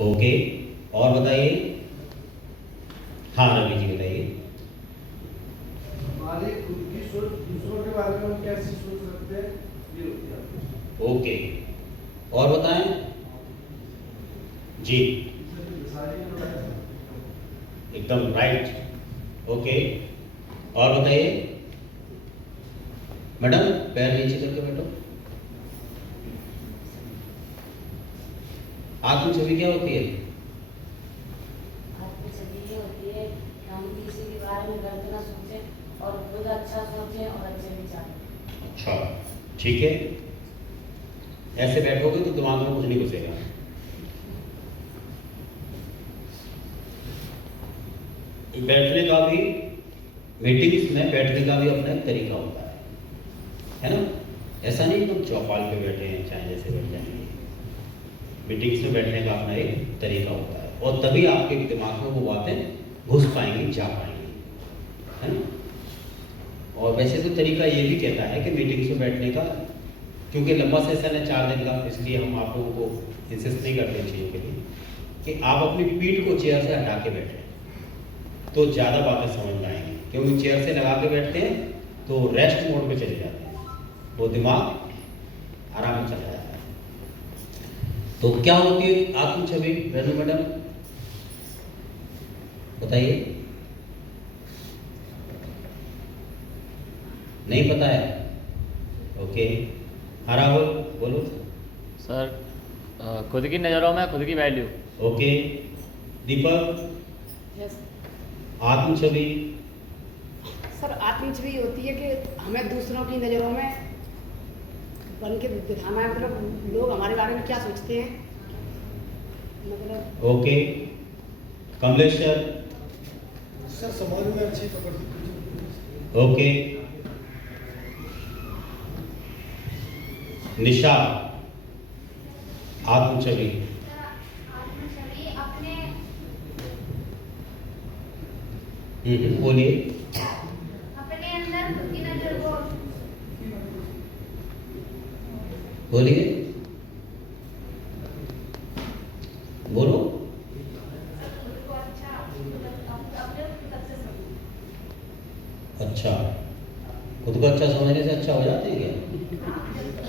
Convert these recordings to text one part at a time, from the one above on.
Okay, और बताइए। हाँ रवि जी बताइए। हमारी खुद की सोच दूसरों के बारे में हम कैसी सोच रखते हैं, ये होती है आपकी। ओके, और बताएं जी। एकदम राइट। ओके, और बताइए। मैडम पैर नीचे करके बैठो। आत्म छवि क्या होती है? आत्म छवि ये होती है कि हम किसी के बारे में गलत ना सोचें और खुद अच्छा सोचें और अच्छे विचार। अच्छा, ठीक है। ऐसे बैठोगे तो दिमाग में कुछ नहीं घुसेगा। बैठने का भी, मीटिंग्स में बैठने का भी अपना एक तरीका होता है ना? ऐसा नहीं तुम चौपाल पे बैठे हैं चाहे जैसे बैठ जाएंगे। मीटिंग्स में बैठने का अपना एक तरीका होता है और तभी आपके दिमाग में वो बातें घुस पाएंगी, जा पाएंगी, है ना? और वैसे तो तरीका ये भी कहता है कि मीटिंग्स में बैठने का, क्योंकि लंबा सेशन है 4 दिन का, इसलिए हम आप लोगों को इंसिस्ट नहीं करते इन चीज़ों के लिए कि आप अपनी पीठ को चेयर से हटा के बैठें तो ज़्यादा बातें समझ में आएंगी। क्योंकि चेयर से लगा के बैठते हैं तो रेस्ट मोड पे चले जाते हैं, वो दिमाग आराम में चला जाता है। तो क्या होती है आत्म छवि रेनू मैडम, बताइए। नहीं पता है? ओके, हाँ राहुल बोलो। सर खुद की नज़रों में खुद की वैल्यू। ओके, दीपक। यस आत्म छवि। सर, आत्म छवि होती है कि हमें दूसरों की नज़रों में बन के दिखाना है, मतलब लोग हमारे बारे में क्या सोचते हैं, मतलब। Okay, Kamlesh sir. सर समाज में अच्छी पकड़। ओके, निशा। आत्म छवि। आत्मछवि अपने बोलिए। अपने अंदर खुद की नजर को बोलिए, बोलो। खुद को अच्छा अपने सक्सेस अच्छा, खुद को अच्छा समझने से अच्छा हो जाते हैं क्या?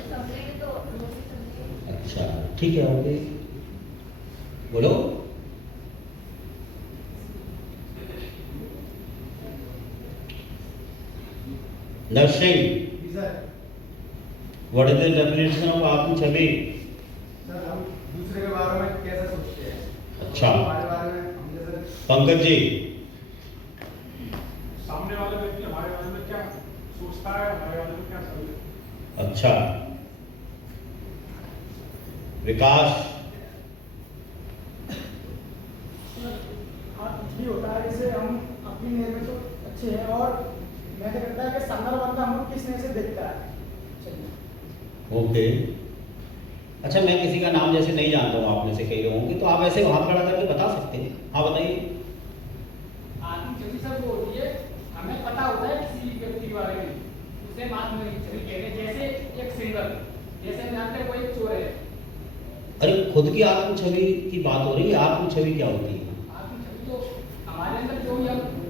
समझेंगे तो लोग भी समझेंगे। अच्छा, ठीक है, ओके, बोलो। Nursing, what is the definition of आत्म छवि? सर हम दूसरे के बारे में कैसे सोचते हैं, अच्छा, हमारे बारे में हम जैसे पंकज जी। सामने वाला व्यक्ति हमारे बारे में क्या सोचता है, हमारे बारे में क्या समझता है। अच्छा, विकास। ये होता है जैसे हम अपनी नज़र में तो अच्छे हैं और मैं तो कहता है कि सामने वाला बंदा हमको किस नज़र से देखता है। चलिए ओके, अच्छा, मैं किसी का नाम जैसे नहीं जानता हूँ, आप में से कई लोगों के, तो आप ऐसे हाथ खड़ा करके बता सकते हैं। हाँ बताइए। आत्म छवि सर वो होती है, हमें पता होता है किसी व्यक्ति के बारे में, उसे हम आत्म छवि कहते हैं। जैसे एक सिंगर, जैसे हम जानते हैं कोई एक चोर है। अरे खुद की आत्म छवि की बात हो रही है, आत्म छवि क्या होती है? आत्म छवि तो हमारे अंदर जो हम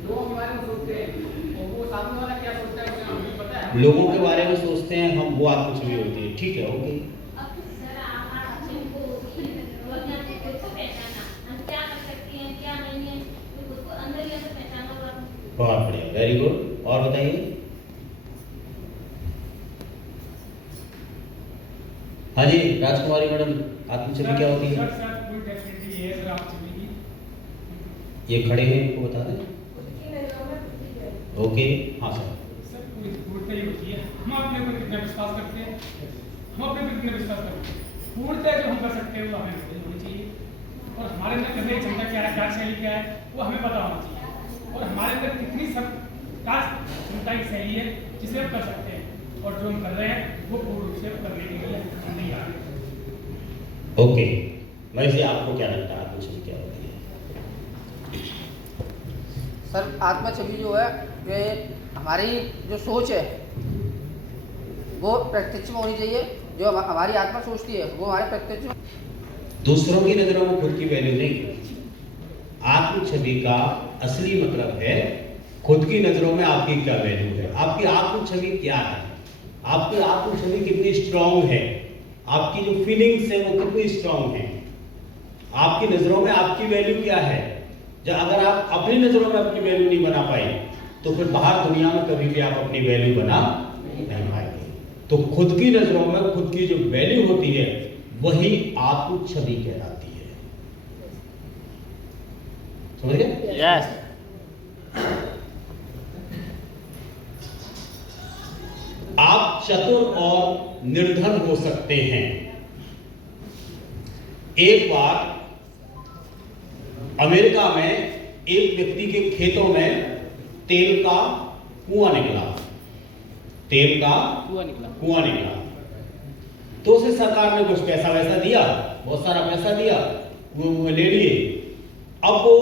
लोगों के बारे में सोचते हैं और वो सामने वाला क्या सोचता है उसे हमें पता है। लोगों के बारे में सोचते हैं हम, वो आत्म छवि होती है, ठीक है, ओके। अब सर आत्मछवि को होती है वो अपने आप को खुद को पहचानना, हम क्या कर सकते हैं क्या नहीं है, तो खुद को अंदर ही अंदर पहचानना होगा। बहुत बढ़िया, वेरी गुड, और बताइए। हाँ जी, राजकुमारी मैडम, आत्म छवि क्या होती है? सर सर फुल डेफिनेटली ये है सर आत्मछवि की। ये खड़े हैं, इनको बता दें। ओके, हाँ सर। सर पूर्णतः ही होती है, हम अपने ऊपर कितना विश्वास करते हैं, हम अपने ऊपर कितना विश्वास करते हैं। पूर्णतः जो हम कर सकते हैं वो हमें होनी चाहिए और हमारे अंदर करने की क्षमता क्या है, कार्यशैली क्या है, वो हमें पता होना चाहिए और हमारे अंदर कितनी सब क्षमता की शैली है जिसे हम कर सकते हैं और जो हम कर रहे हैं वो पूर्ण रूप से करने के लिए हम नहीं आ रहे। ओके, वैसे आपको क्या लगता है आत्म छवि क्या होती है? सर आत्मा छवि जो है ये हमारी जो सोच है वो प्रत्यक्ष में होनी चाहिए। जो हमारी आत्मा सोचती है वो हमारे प्रत्यक्ष में। दूसरों की नजरों में खुद की वैल्यू नहीं। आत्म छवि का असली मतलब है खुद की नजरों में आपकी क्या वैल्यू है, आपकी आत्म छवि क्या है, आपकी आत्म छवि कितनी स्ट्रांग है, आपकी जो फीलिंग्स है वो कितनी स्ट्रांग है, आपकी नजरों में आपकी वैल्यू क्या है। जब अगर आप अपनी नजरों में अपनी वैल्यू नहीं बना पाए तो फिर बाहर दुनिया में कभी भी आप अपनी वैल्यू बना नहीं पाएंगे। तो खुद की नजरों में खुद की जो वैल्यू होती है वही आत्म छवि कहलाती है। समझ गए? यस। आप चतुर और निर्धन हो सकते हैं। एक बार अमेरिका में एक व्यक्ति के खेतों में तेल का कुआं निकला, तेल का कुआं निकला। तो उसे सरकार ने कुछ पैसा वैसा दिया, बहुत सारा पैसा दिया, वो ले लिए। अब वो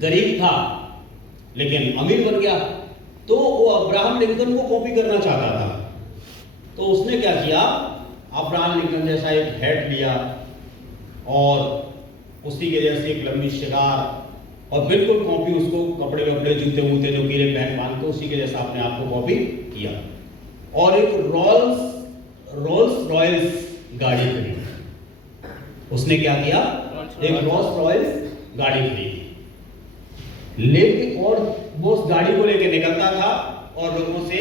गरीब था लेकिन अमीर बन गया, तो वो अब्राहम लिंकन को कॉपी करना चाहता था। तो उसने क्या किया, अब्राहम लिंकन जैसा एक हैट लिया और उसी के जैसे एक लंबी शिगार और बिल्कुल कॉपी, उसको कपड़े वपड़े जूते वूते नुकीले पहन बांध के उसी के जैसा अपने आप को कॉपी किया और एक रोल्स रॉयल्स गाड़ी खरीदी। उसने क्या किया, एक रोल्स रॉयल्स गाड़ी खरीदी, लेकिन और वो उस गाड़ी को लेके निकलता था और लोगों से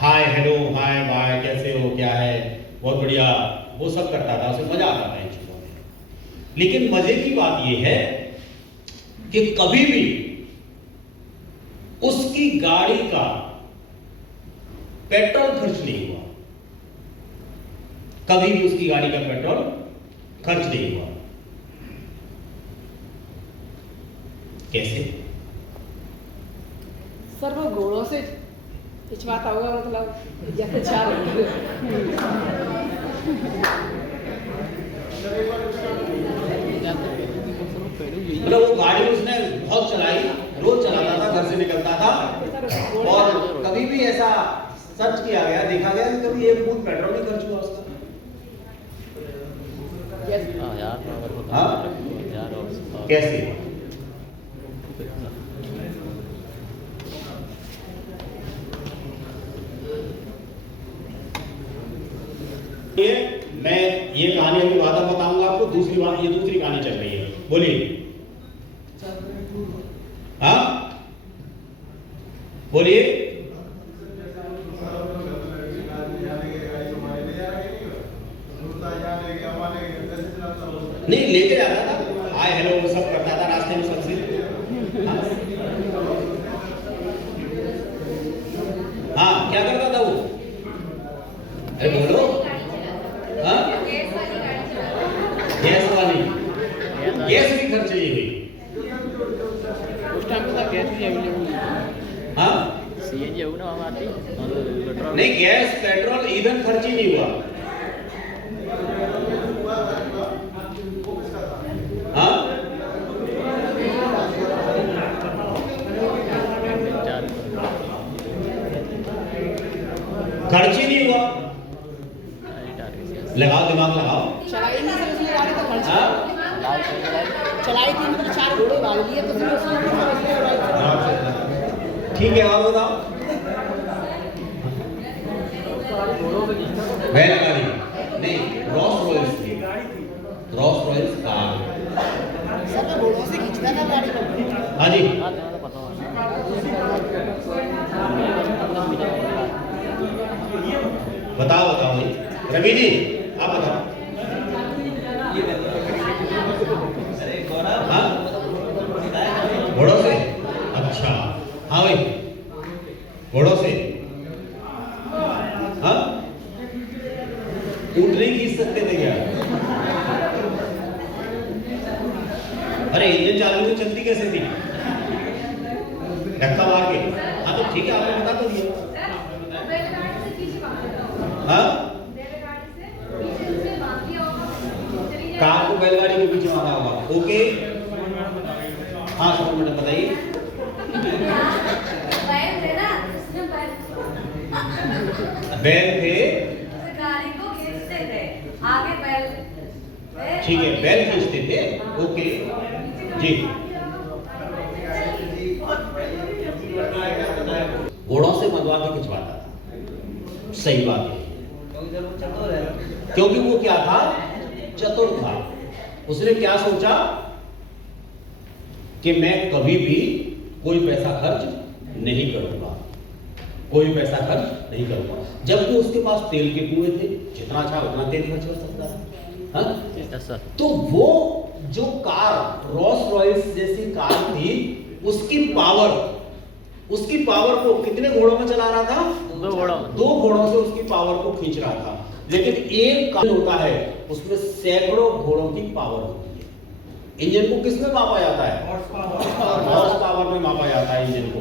हाय हेलो हाय बाय कैसे हो क्या है बहुत बढ़िया वो सब करता था, उसे मजा आता था इन चीजों में। लेकिन मजे की बात यह है कि कभी भी उसकी गाड़ी का पेट्रोल खर्च नहीं हुआ, कभी भी उसकी गाड़ी का पेट्रोल खर्च नहीं हुआ। कैसे? सर वो घोड़ों से पिछवाता होगा, मतलब जैसे चार मतलब वो गाड़ी उसने बहुत चलाई, रोज चलाता था, घर से निकलता था और कभी भी ऐसा सर्च किया गया, देखा गया कि कभी एक बूंद पेट्रोल नहीं खर्च हुआ उसका। हाँ? कैसे? मैं ये कहानी अभी वादा बताऊंगा आपको, दूसरी कहानी चल रही है। बोलिए। हाँ बोलिए। नहीं लेके जाता था, हाय हेलो वो सब करता था रास्ते में सबसे। हाँ क्या करता था वो? अरे बोलो। हाँ गैस वाली, गैस भी खर्च नहीं हुई उस टाइम पे गैस भी अवेलेबल। हाँ सीएनजी हो ना वहां आती नहीं, गैस पेट्रोल ईंधन खर्च ही नहीं हुआ। हाँ खर्च ही नहीं हुआ। लगाओ दिमाग लगाओ। चलाई नहीं थी उसने गाड़ी तो खर्च हाँ? चलाई थी, मतलब 4 घोड़े भाग लिए तो फिर उसने ठीक है और बताओ। बैलगाड़ी नहीं, रॉल्स रॉयल्स थी, रॉल्स रॉयल्स कार। सर मैं घोड़ों से खींचता था गाड़ी को। हाँ जी बताओ बताओ भाई रवि जी आप बताओ। हाँ घोड़ों से, अच्छा हाँ भाई घोड़ों से। हाँ ऊँट नहीं खींच सकते थे क्या? अरे इंजन चालू में चलती कैसे थी? धक्का मार के। हाँ तो ठीक है आपने बता तो दिया। हाँ कार को बैलगाड़ी के पीछे मारा होगा। ओके हाँ सब मैडम बताइए। बैल थे, गाड़ी को खींचते थे, आगे बैल ठीक है, बैल खींचते थे, ओके जी। घोड़ों से मंगवा के खिंचवाता था, सही बात है, क्योंकि वो क्या था, चतुर था। उसने क्या सोचा कि मैं कभी भी कोई पैसा खर्च नहीं करूंगा, कोई पैसा खर्च नहीं करूंगा। जबकि उसके पास तेल के कुएं थे, जितना चाहे उतना तेल खर्च कर सकता था, हाँ? तो वो जो कार रोल्स रॉयस जैसी कार थी, उसकी पावर को कितने घोड़ों में चला रहा था? 2 घोड़ों से उसकी पावर को खींच रहा था। लेकिन एक कार होता है, उसमें सैकड़ों घोड़ों की पावर होती है। इंजन को किसमें मापा जाता है? हॉर्स पावर में मापा जाता है इंजन को।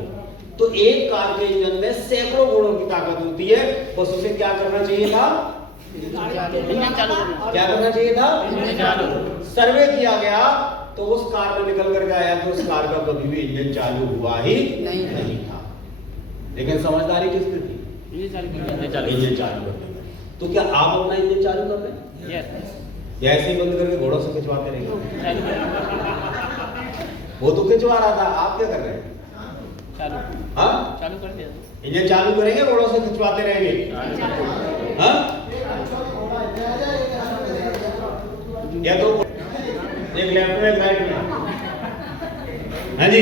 तो एक कार के इंजन में सैकड़ों घोड़ों की ताकत होती है, बस उसे क्या करना चाहिए था? क्या करना चाहिए था? सर्वे किया गया तो उस कार में निकल करके आया कि उस कार का कभी भी इंजन चालू हुआ ही नहीं था। लेकिन समझदारी किसने थी? इंजन चालू करने में। तो क्या आप अपना इंजन चालू कर रहे हैं या ऐसे ही बंद करके घोड़ों से खिंचवाते रहेंगे? वो तो खिंचवा रहा था, आप क्या कर रहे हैं? चालू कर दिया। इंजन चालू करेंगे, घोड़ों से खिंचवाते रहेंगे, हाँ? या तो एक लेफ्ट में एक राइट में, हाँ जी।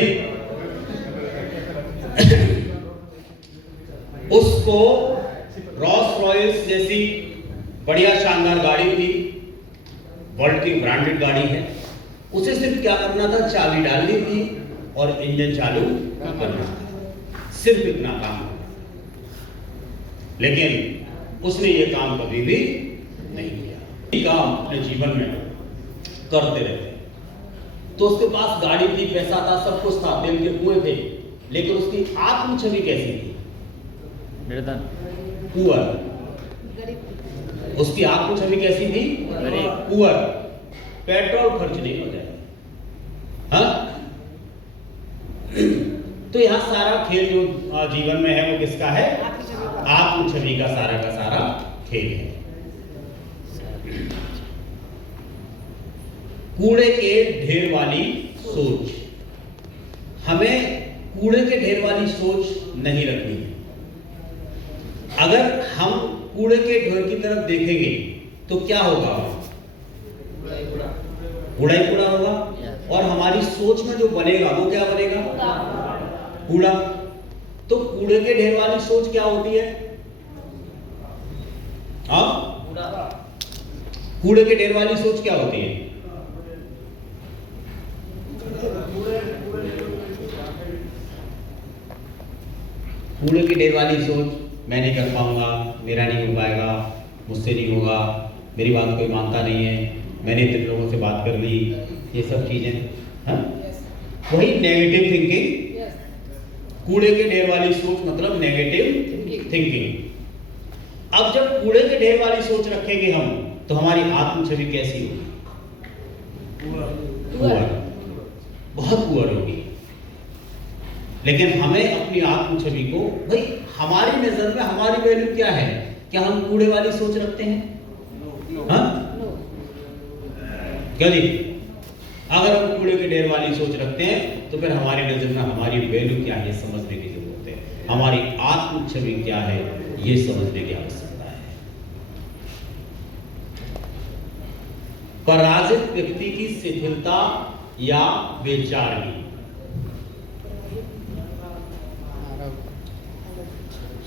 उसको रोल्स रॉयस जैसी बढ़िया शानदार गाड़ी थी, वर्ल्ड की ब्रांडेड गाड़ी है, उसे सिर्फ क्या करना था? चाबी डालनी थी और इंजन चालू करना था, सिर्फ इतना काम। लेकिन उसने ये काम कभी भी नहीं किया। ये काम अपने जीवन में करते रहते। तो उसके पास गाड़ी थी, पैसा था, सब कुछ था, तेल के कुएं थे, लेकिन उसकी आत्म छवि कैसी थी? पुअर। उसकी आत्म छवि कैसी थी? पुअर। पेट्रोल खर्च नहीं हो जाए, हाँ? तो यहां सारा खेल जो जीवन में है वो किसका है? आत्म छवि का सारा खेल है। कूड़े के ढेर वाली सोच, हमें कूड़े के ढेर वाली सोच नहीं रखनी है। अगर हम कूड़े के ढेर की तरफ देखेंगे तो क्या होगा? कूड़ा ही कूड़ा होगा, और हमारी सोच में जो बनेगा वो क्या बनेगा? कूड़ा। तो कूड़े के ढेर वाली सोच क्या होती है? हाँ, कूड़े के ढेर वाली सोच क्या होती है? कूड़े के ढेर वाली सोच, मैं नहीं कर पाऊंगा, मेरा नहीं हो पाएगा, मुझसे नहीं होगा, मेरी बात कोई मानता नहीं है, मैंने इतने लोगों से बात कर ली, ये सब चीजें, हाँ? वही नेगेटिव थिंकिंग। कूड़े के ढेर वाली सोच मतलब नेगेटिव थिंकिंग। अब जब कूड़े के ढेर वाली सोच रखेंगे हम, तो हमारी आत्म छवि कैसी होगी? पुअर, बहुत पुअर होगी। लेकिन हमें अपनी आत्म छवि को, भाई हमारी नजर में हमारी वैल्यू क्या है? क्या हम कूड़े वाली सोच रखते हैं? हाँ? क्यों जी? अगर हम कूड़े के ढेर वाली सोच रखते हैं तो फिर हमारी नजर में हमारी वैल्यू क्या है समझने की जरूरत है। हमारी आत्म छवि क्या है ये समझने की आवश्यकता है। पराजित व्यक्ति की शिथिलता या बेचारगी।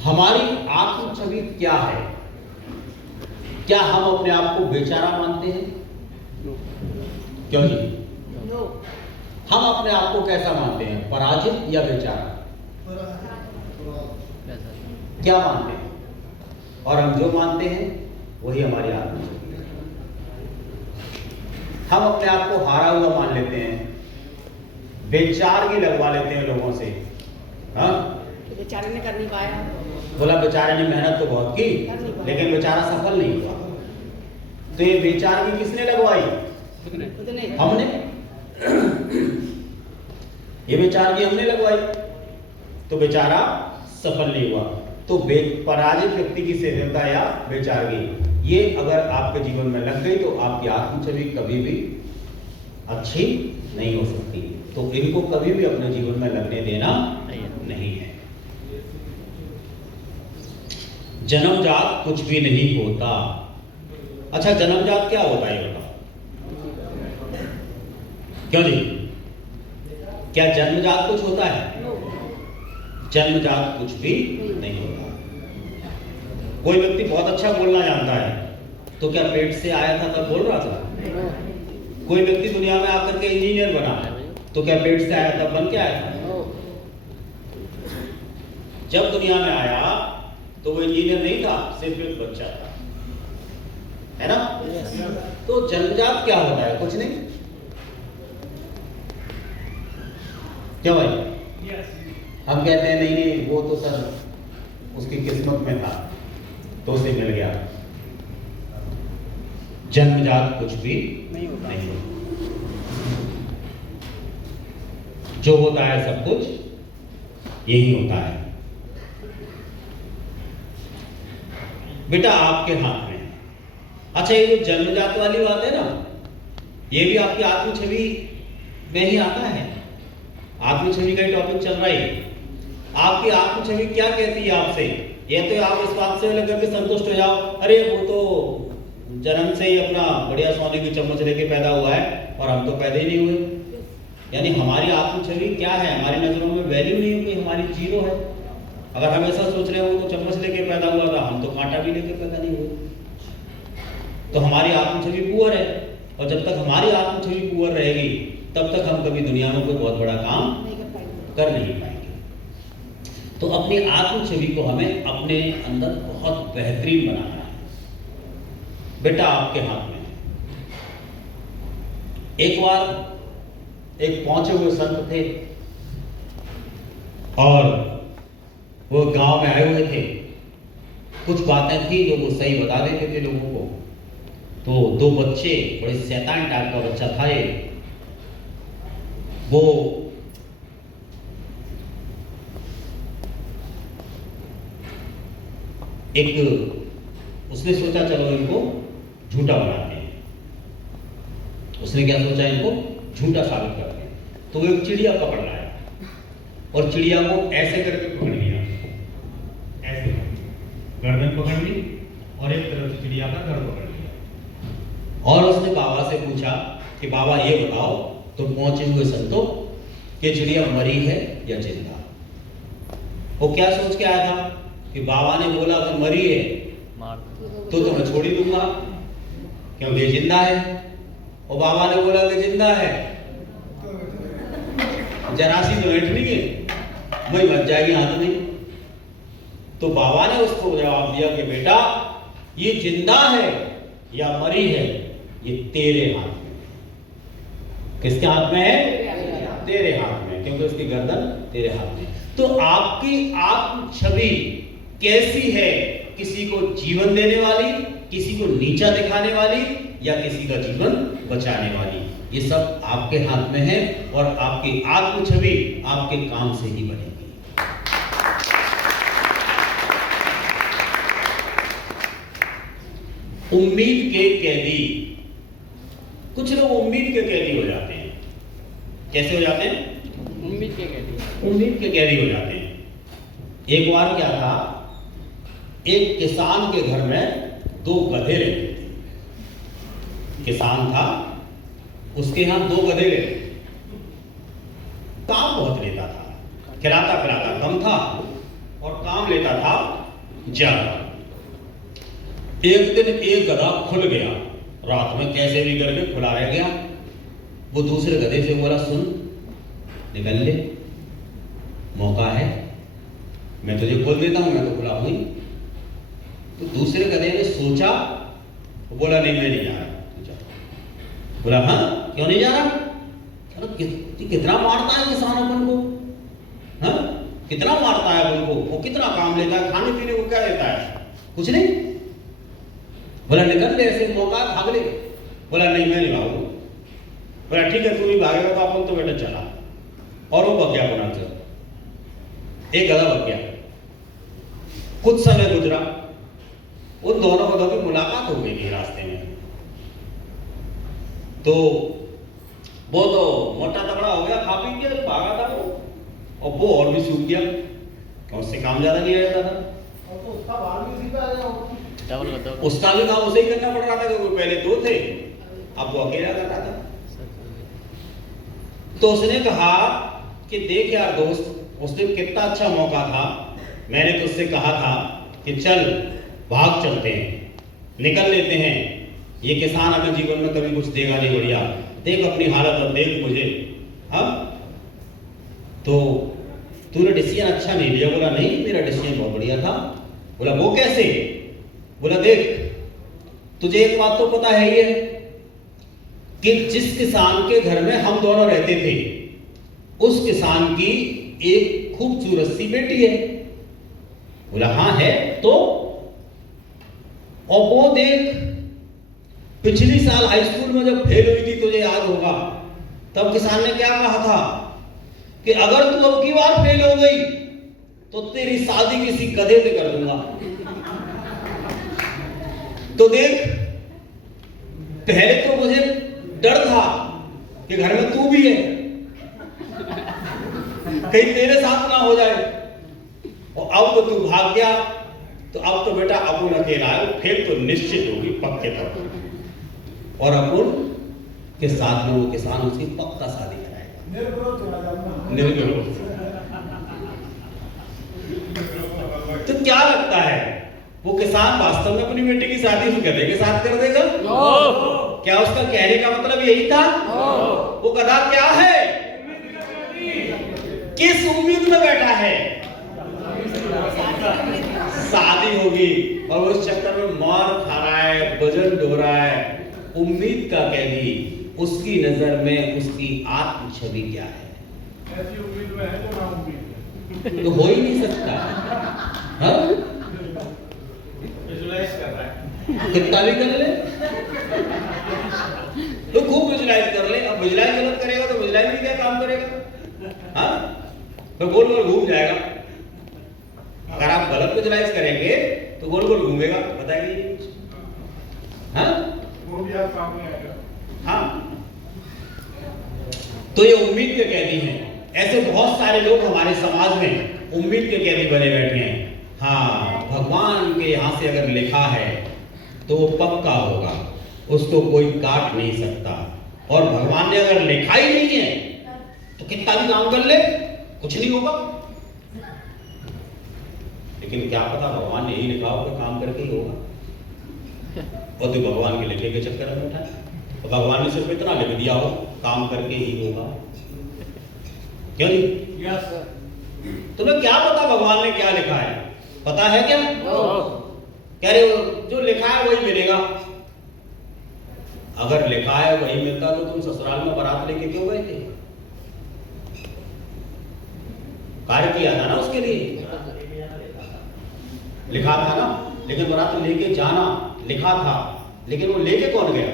हमारी आत्म छवि क्या है? क्या हम अपने आप को बेचारा मानते हैं? क्यों जी? हम अपने आप को कैसा मानते हैं? पराजित या बेचारा? क्या मानते हैं? और हम जो मानते हैं वही हमारी आत्म छवि है। हम अपने आप को हारा हुआ मान लेते हैं, बेचारगी लगवा लेते हैं लोगों से, हाँ? बेचारे ने कर नहीं पाया। बोला बेचारे ने मेहनत तो बहुत की लेकिन बेचारा सफल नहीं हुआ। तो ये बेचारगी किसने लगवाई? हमने। ये बेचारगी हमने लगवाई, तो बेचारा सफल नहीं हुआ। तो पराजित व्यक्ति की शिथिलता या बेचारगी ये अगर आपके जीवन में लग गई तो आपकी आत्म छवि कभी भी अच्छी नहीं हो सकती। तो इनको कभी भी अपने जीवन में लगने देना नहीं है। जन्मजात कुछ भी नहीं होता। अच्छा, जन्मजात क्या होता है ये बताओ? क्यों जी? क्या जन्मजात कुछ होता है? जन्मजात कुछ भी नहीं होता। कोई व्यक्ति बहुत अच्छा बोलना जानता है, तो क्या पेट से आया था तब बोल रहा था? कोई व्यक्ति दुनिया में आकर के इंजीनियर बना, तो क्या पेट से आया तब बन के आया था? जब दुनिया में आया तो वो इंजीनियर नहीं था, सिर्फ एक बच्चा था, है ना? तो जन्मजात क्या होता है? कुछ नहीं। क्यों भाई? हम कहते हैं नहीं नहीं, वो तो सर उसकी किस्मत में था तो उसे मिल गया। जन्मजात कुछ भी नहीं होता। जो होता है सब कुछ यही होता है। बेटा आपके हाथ में। अच्छा, ये जो जन्मजात वाली बात है ना, ये भी आपकी आत्म छवि में ही आता है। आत्म छवि का टॉपिक चल रहा है। आपकी आत्म छवि क्या कहती है आपसे? ये तो आप इस बात से लेकर के संतुष्ट हो जाओ, अरे वो तो जन्म से ही अपना बढ़िया सोने की चम्मच लेके पैदा हुआ है और हम तो पैदा ही नहीं हुए। यानी हमारी आत्म छवि क्या है? हमारी नजरों में वैल्यू नहीं होगी, हमारी जीरो है। अगर हम ऐसा सोच रहे हो तो चम्मच लेके पैदा हुआ था, हम तो कांटा भी लेके पैदा नहीं हुए। तो हमारी आत्म छवि पुअर है, और जब तक हमारी आत्म छवि पुअर रहेगी तब तक हम कभी दुनिया में कोई बहुत बड़ा काम कर नहीं पाएंगे। तो अपनी आत्म छवि को हमें अपने अंदर बहुत बेहतरीन बनाना है। बेटा आपके हाथ में। एक बार एक पहुंचे हुए संत थे और वो गांव में आए हुए थे। कुछ बातें थी जो वो सही बता देते थे लोगों को। तो दो बच्चे, बड़े शैतान टाइप का बच्चा था ये, वो उसने सोचा चलो इनको झूठा बनाते हैं। उसने क्या सोचा? इनको झूठा साबित करते हैं। तो वो एक चिड़िया पकड़ लाया और चिड़िया को ऐसे करके पकड़ लिया, ऐसे गर्दन पकड़ ली और एक तरफ से चिड़िया का घर पकड़ लिया। और उसने बाबा से पूछा कि बाबा ये बताओ, तो पहुंचे हुए संतों, कि चिड़िया मरी है या जिंदा? वो क्या सोच के आया था कि बाबा ने बोला अगर मरी है तो मैं छोड़ ही दूंगा क्योंकि जिंदा है, और बाबा ने बोला कि जिंदा है, जरासी तो बैठनी है, वही बच जाएगी हाथ में। तो बाबा ने उसको जवाब दिया कि बेटा ये जिंदा है या मरी है, ये तेरे हाथ में। किसके हाथ में है? तेरे हाथ में, क्योंकि उसकी गर्दन तेरे हाथ में। तो आपकी आत्म छवि कैसी है? किसी को जीवन देने वाली, किसी को नीचा दिखाने वाली, या किसी का जीवन बचाने वाली? ये सब आपके हाथ में है और आपकी आत्म छवि आपके काम से ही बनेगी। उम्मीद के कैदी। कुछ लोग उम्मीद के कैदी हो जाते हैं। कैसे हो जाते हैं? उम्मीद के कैदी। उम्मीद के कैदी हो जाते हैं। एक बार क्या था, एक किसान के घर में दो गधे रहते थे। किसान था, उसके यहां दो गधे रहते थे। काम बहुत लेता था, खिलाता पिलाता कम था और काम लेता था ज्यादा। एक दिन एक गधा खुल गया, रात में कैसे भी करके खुला रह गया। वो दूसरे गधे से बोला, सुन निकल ले, मौका है, मैं तुझे खोल देता हूं, मैं तो खुला हुई। तो दूसरे गधे ने सोचा, वो बोला नहीं मैं नहीं जा रहा, तू जा। बोला हाँ क्यों नहीं जा रहा? चलो कितना मारता है किसान अपन को, हाँ कितना मारता है अपन को, वो कितना काम लेता है, खाने पीने को क्या देता है? कुछ नहीं। बोला निकल ले, ऐसे मौका भाग ले। बोला नहीं मैं नहीं भागूंगा। बोला ठीक है तू नहीं भागेगा तो अपन तो बेटा चला। और वो बक गया बना चल, एक गधा बक गया। कुछ समय गुजरा, उन दोनों पदों की मुलाकात हो गई थी रास्ते में। तो वो तो मोटा तगड़ा हो गया, खा पी के भागा था वो, और वो और भी सूख गया, और उससे काम ज्यादा नहीं रहता था। और तो उसका भार भी उसी पे आ गया होगा। डबल कर दो। उसका भी काम उसे ही करना पड़ रहा था, क्योंकि पहले दो थे, अब वो अकेला कर रहा था। तो उसने कहा कि देख यार दोस्त, उस दिन कितना अच्छा मौका था, मैंने तो उससे कहा था कि चल भाग चलते हैं, निकल लेते हैं, ये किसान हमें जीवन में कभी कुछ देगा नहीं, बढ़िया देख अपनी हालत और देख मुझे। हाँ, तो तूने डिसीजन अच्छा नहीं लिया। बोला नहीं, मेरा डिसीजन बहुत बढ़िया था। बोला वो कैसे? बोला देख, तुझे एक बात तो पता है ही है कि जिस किसान के घर में हम दोनों रहते थे, उस किसान की एक खूबसूरत सी बेटी है। बोला हाँ है तो? और वो देख, पिछली साल हाई स्कूल में जब फेल हुई थी, तुझे याद होगा, तब किसान ने क्या कहा था कि अगर तू अब की बार फेल हो गई तो तेरी शादी किसी गधे से कर दूंगा। तो देख, पहले तो मुझे डर था कि घर में तू भी है, कहीं तेरे साथ ना हो जाए, और अब तो तू भाग गया, तो अब तो बेटा अपुन अकेला है, फेल तो निश्चित होगी पक्के तौर पर। और अपुन के साथ में वो किसान उसकी पक्का शादी कराएगा, निर्विरोध। तो क्या लगता है, वो किसान वास्तव में अपनी बेटी की शादी उस गधे के साथ कर देगा? क्या उसका कहने का मतलब यही था? वो गधा क्या है, किस उम्मीद में बैठा है? शादी होगी, और उस चक्कर में मार खा रहा है, वजन ढो रहा है। उम्मीद का कैदी, उसकी नजर में उसकी आत्म छवि क्या है? ऐसी उम्मीद में है जो ना उम्मीद है। तो हो ही नहीं सकता। हाँ? विजुलाइज कर रहा है। कितना भी कर ले, तो खूब विजुलाइज कर ले। अब विजुलाइज गलत करेगा तो विजुलाइज भी क्या काम करेगा? हाँ, तो गोल गोल घूम जाएगा। अगर आप गलत विजुलाइज करेंगे तो गोल गोल घूमेगा, बताइए। हाँ, वो भी आप सामने आएगा। हाँ, तो ये उम्मीद के कैदी हैं। ऐसे बहुत सारे लोग हमारे समाज में उम्मीद के कैदी बने बैठे हैं। हाँ, भगवान के यहाँ से अगर लिखा है तो वो पक्का होगा, उसको कोई काट नहीं सकता। और भगवान ने अगर लिखा ही नहीं है तो कितना भी काम कर ले, कुछ नहीं होगा। लेकिन क्या पता भगवान ने ही लिखा हो कि काम करके ही होगा, और तो भगवान के लिखे के चक्कर में बैठा है। तो भगवान ने सिर्फ इतना लिख दिया हो, काम करके ही होगा। क्यों नहीं? यस। तुम्हें क्या पता भगवान ने क्या लिखा है? पता है क्या? कह रहे हो जो लिखा है वही मिलेगा। अगर लिखा है वही मिलता तो तुम ससुराल में बारात लेके क्यों गए थे? कार्य किया था ना उसके लिए, लिखा था ना। लेकिन बारात लेके जाना लिखा था, लेकिन वो लेके कौन गया?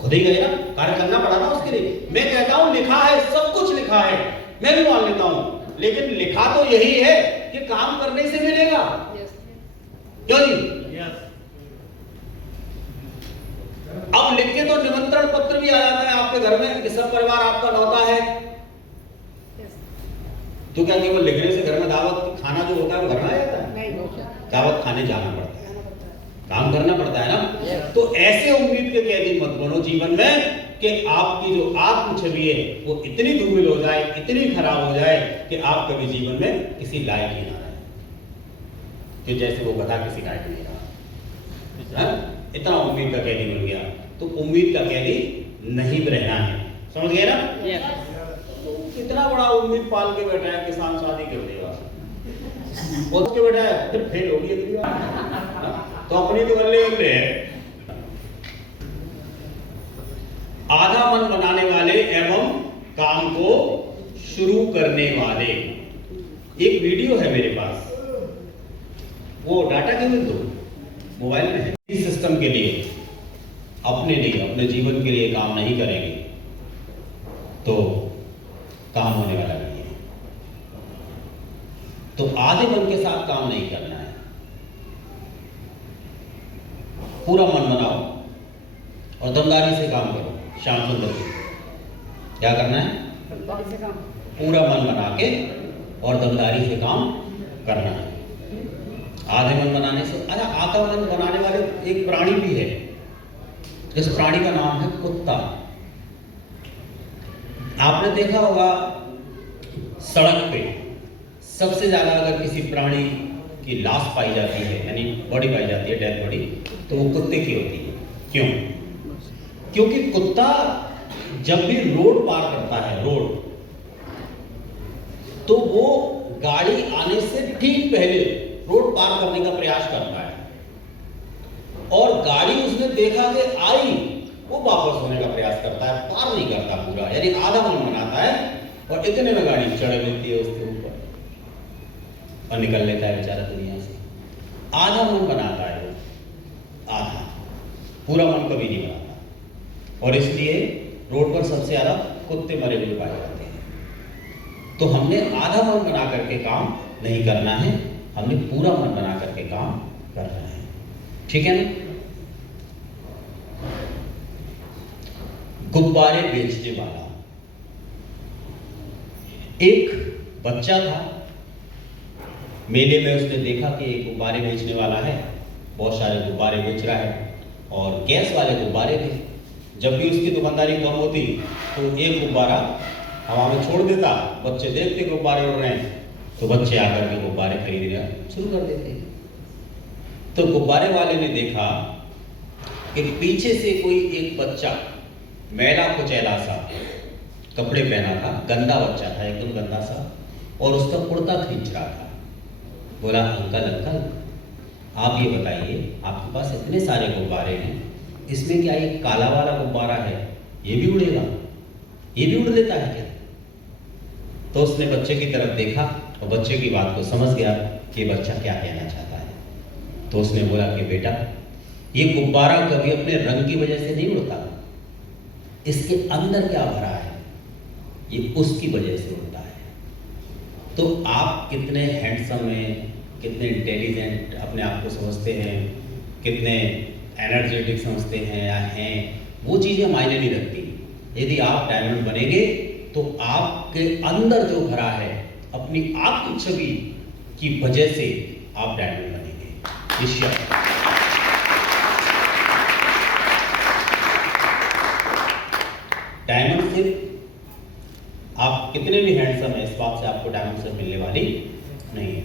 खुद ही गए ना, कार्य करना पड़ा ना उसके लिए। मैं कहता हूं लिखा है, सब कुछ लिखा है, मैं भी मान लेता हूं, लेकिन लिखा तो यही है कि काम करने से मिलेगा। क्यों नहीं? अब लिख के तो निमंत्रण पत्र भी आ जाता है आपके घर में कि सब परिवार आपका लौटा है। तो क्या केवल लिखने से घर में दावत खाना जो होता है वो घर में आ जाता है? दावत खाने जाना पड़ता है, काम करना पड़ता है ना। तो ऐसे उम्मीद के कैदी मत बनो जीवन में कि आपकी जो आत्म छवि है वो इतनी धूमिल हो जाए, इतनी खराब हो जाए कि आप कभी जीवन में किसी लायक ही ना रहे, कि जैसे वो गधा किसी लायक नहीं रहा। इतना उम्मीद का कैदी बन गया। तो उम्मीद का कैदी नहीं रहना है, समझ गए ना? कितना बड़ा उम्मीद पाल के बैठा है, किसान शादी कर देगा, वो उसके बैठा है, फिर फेल होगी अगली बार, तो अपनी तो बल्ले बल्ले है। आधा मन बनाने वाले एवं काम को शुरू करने वाले, एक वीडियो है मेरे पास, वो डाटा केवल दो मोबाइल में है। इस सिस्टम के लिए, अपने लिए, अपने जीवन के लिए काम नहीं करेंगे तो काम होने वाला नहीं है। तो आधे मन के साथ काम नहीं करना है। पूरा मन बनाओ और दमदारी से काम करो। श्याम सुंदर जी, क्या करना है? दमदारी से काम। पूरा मन बना के और दमदारी से काम करना है। आधे मन बनाने से, अरे आधा मन बनाने वाले एक प्राणी भी है, जिस प्राणी का नाम है कुत्ता। आपने देखा होगा सड़क पे सबसे ज्यादा अगर किसी प्राणी की लाश पाई जाती है, यानी बॉडी पाई जाती है, डेड बॉडी, तो वो कुत्ते की होती है। क्यों? क्योंकि कुत्ता जब भी रोड पार करता है, रोड, तो वो गाड़ी आने से ठीक पहले रोड पार करने का प्रयास करता है, और गाड़ी उसने देखा कि आई, वो वापस होने का प्रयास करता है, पार नहीं करता पूरा, यानी आधा मन बनाता है और इतने में गाड़ी चढ़ लेती है उसके ऊपर और निकल लेता है बेचारा दुनिया से। आधा मन बनाता है वो, आधा, पूरा मन कभी नहीं बनाता। और इसलिए रोड पर सबसे ज्यादा कुत्ते मरे हुए पाए जाते हैं। तो हमने आधा मन बना करके काम नहीं करना है, हमने पूरा मन बना करके काम करना है। ठीक है ना? गुब्बारे बेचने वाला एक बच्चा था, मेले में उसने देखा कि एक गुब्बारे बेचने वाला है, बहुत सारे गुब्बारे बेच रहा है, और गैस वाले गुब्बारे थे। जब भी उसकी दुकानदारी कम होती तो एक गुब्बारा हवा में छोड़ देता, बच्चे देखते गुब्बारे उड़ रहे हैं तो बच्चे आकर के गुब्बारे खरीदना शुरू कर देते। तो गुब्बारे वाले ने देखा कि पीछे से कोई एक बच्चा मैला कुचैला सा कपड़े पहना था, गंदा बच्चा था, एकदम गंदा सा, और उसका कुर्ता खींच रहा था। बोला, अंकल अंकल आप ये बताइए, आपके पास इतने सारे गुब्बारे हैं, इसमें क्या ये काला वाला गुब्बारा है, ये भी उड़ेगा? ये भी उड़ देता है क्या? तो उसने बच्चे की तरफ देखा और बच्चे की बात को समझ गया कि बच्चा क्या कहना चाहता है। तो उसने बोला कि बेटा, ये गुब्बारा कभी अपने रंग की वजह से नहीं उड़ता, इसके अंदर क्या भरा है ये उसकी वजह से उड़ता है। तो आप कितने हैंडसम हैं, कितने इंटेलिजेंट अपने आप को समझते हैं, कितने एनर्जेटिक समझते हैं या हैं, वो चीज़ें मायने नहीं रखती। यदि आप डायमंड बनेंगे तो आपके अंदर जो भरा है, अपनी आत्म छवि की वजह से आप डायमंड बनेंगे। ईश्वर डायमंड सिर्फ आप कितने भी हैंडसम हैं, इस बात से आपको डायमंड से मिलने वाली नहीं है।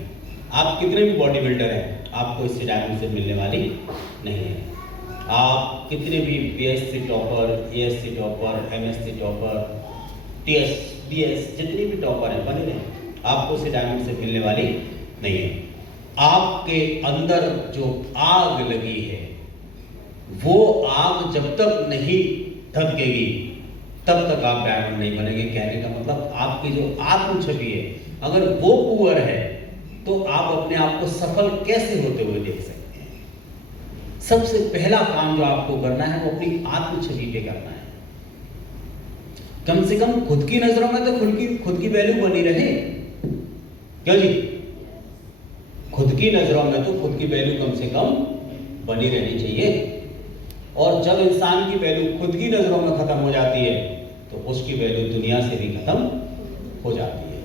आप कितने भी बॉडी बिल्डर हैं, आपको इससे डायमंड से मिलने वाली नहीं है। आप कितने भी BSc topper, ASC topper, MSc topper, TS, BS, जितने भी टॉपर हैं बने रहे, आपको इससे डायमंड से मिलने वाली नहीं है। आपके अंदर जो आग लगी है, वो आग जब तक नहीं धधकेगी तब तक आप डायमंड नहीं बनेंगे। कहने का मतलब आपकी जो आत्म छवि है, अगर वो पुअर है तो आप अपने आप को सफल कैसे होते हुए देख सकते हैं। सबसे पहला काम जो आपको करना है वो अपनी आत्म छवि पे करना है। कम से कम खुद की नजरों में तो खुद की वैल्यू बनी रहे, क्यों जी? खुद की नजरों में तो खुद की वैल्यू कम से कम बनी रहनी चाहिए। और जब इंसान की वैल्यू खुद की नजरों में खत्म हो जाती है तो उसकी वैल्यू दुनिया से भी खत्म हो जाती है।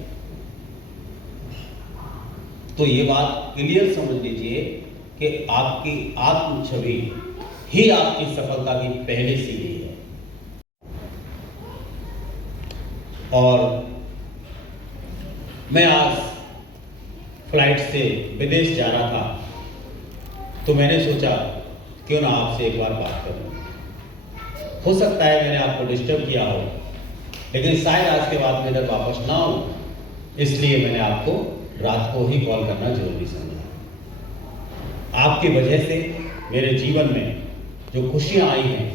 तो ये बात क्लियर समझ लीजिए कि आपकी आत्म छवि ही आपकी सफलता की पहली सीढ़ी है। और मैं आज फ्लाइट से विदेश जा रहा था तो मैंने सोचा क्यों ना आपसे एक बार बात करूं। हो सकता है मैंने आपको डिस्टर्ब किया हो, लेकिन शायद आज के बाद मैं इधर वापस ना आऊं, इसलिए मैंने आपको रात को ही कॉल करना जरूरी समझा। आपकी वजह से मेरे जीवन में जो खुशियां आई हैं,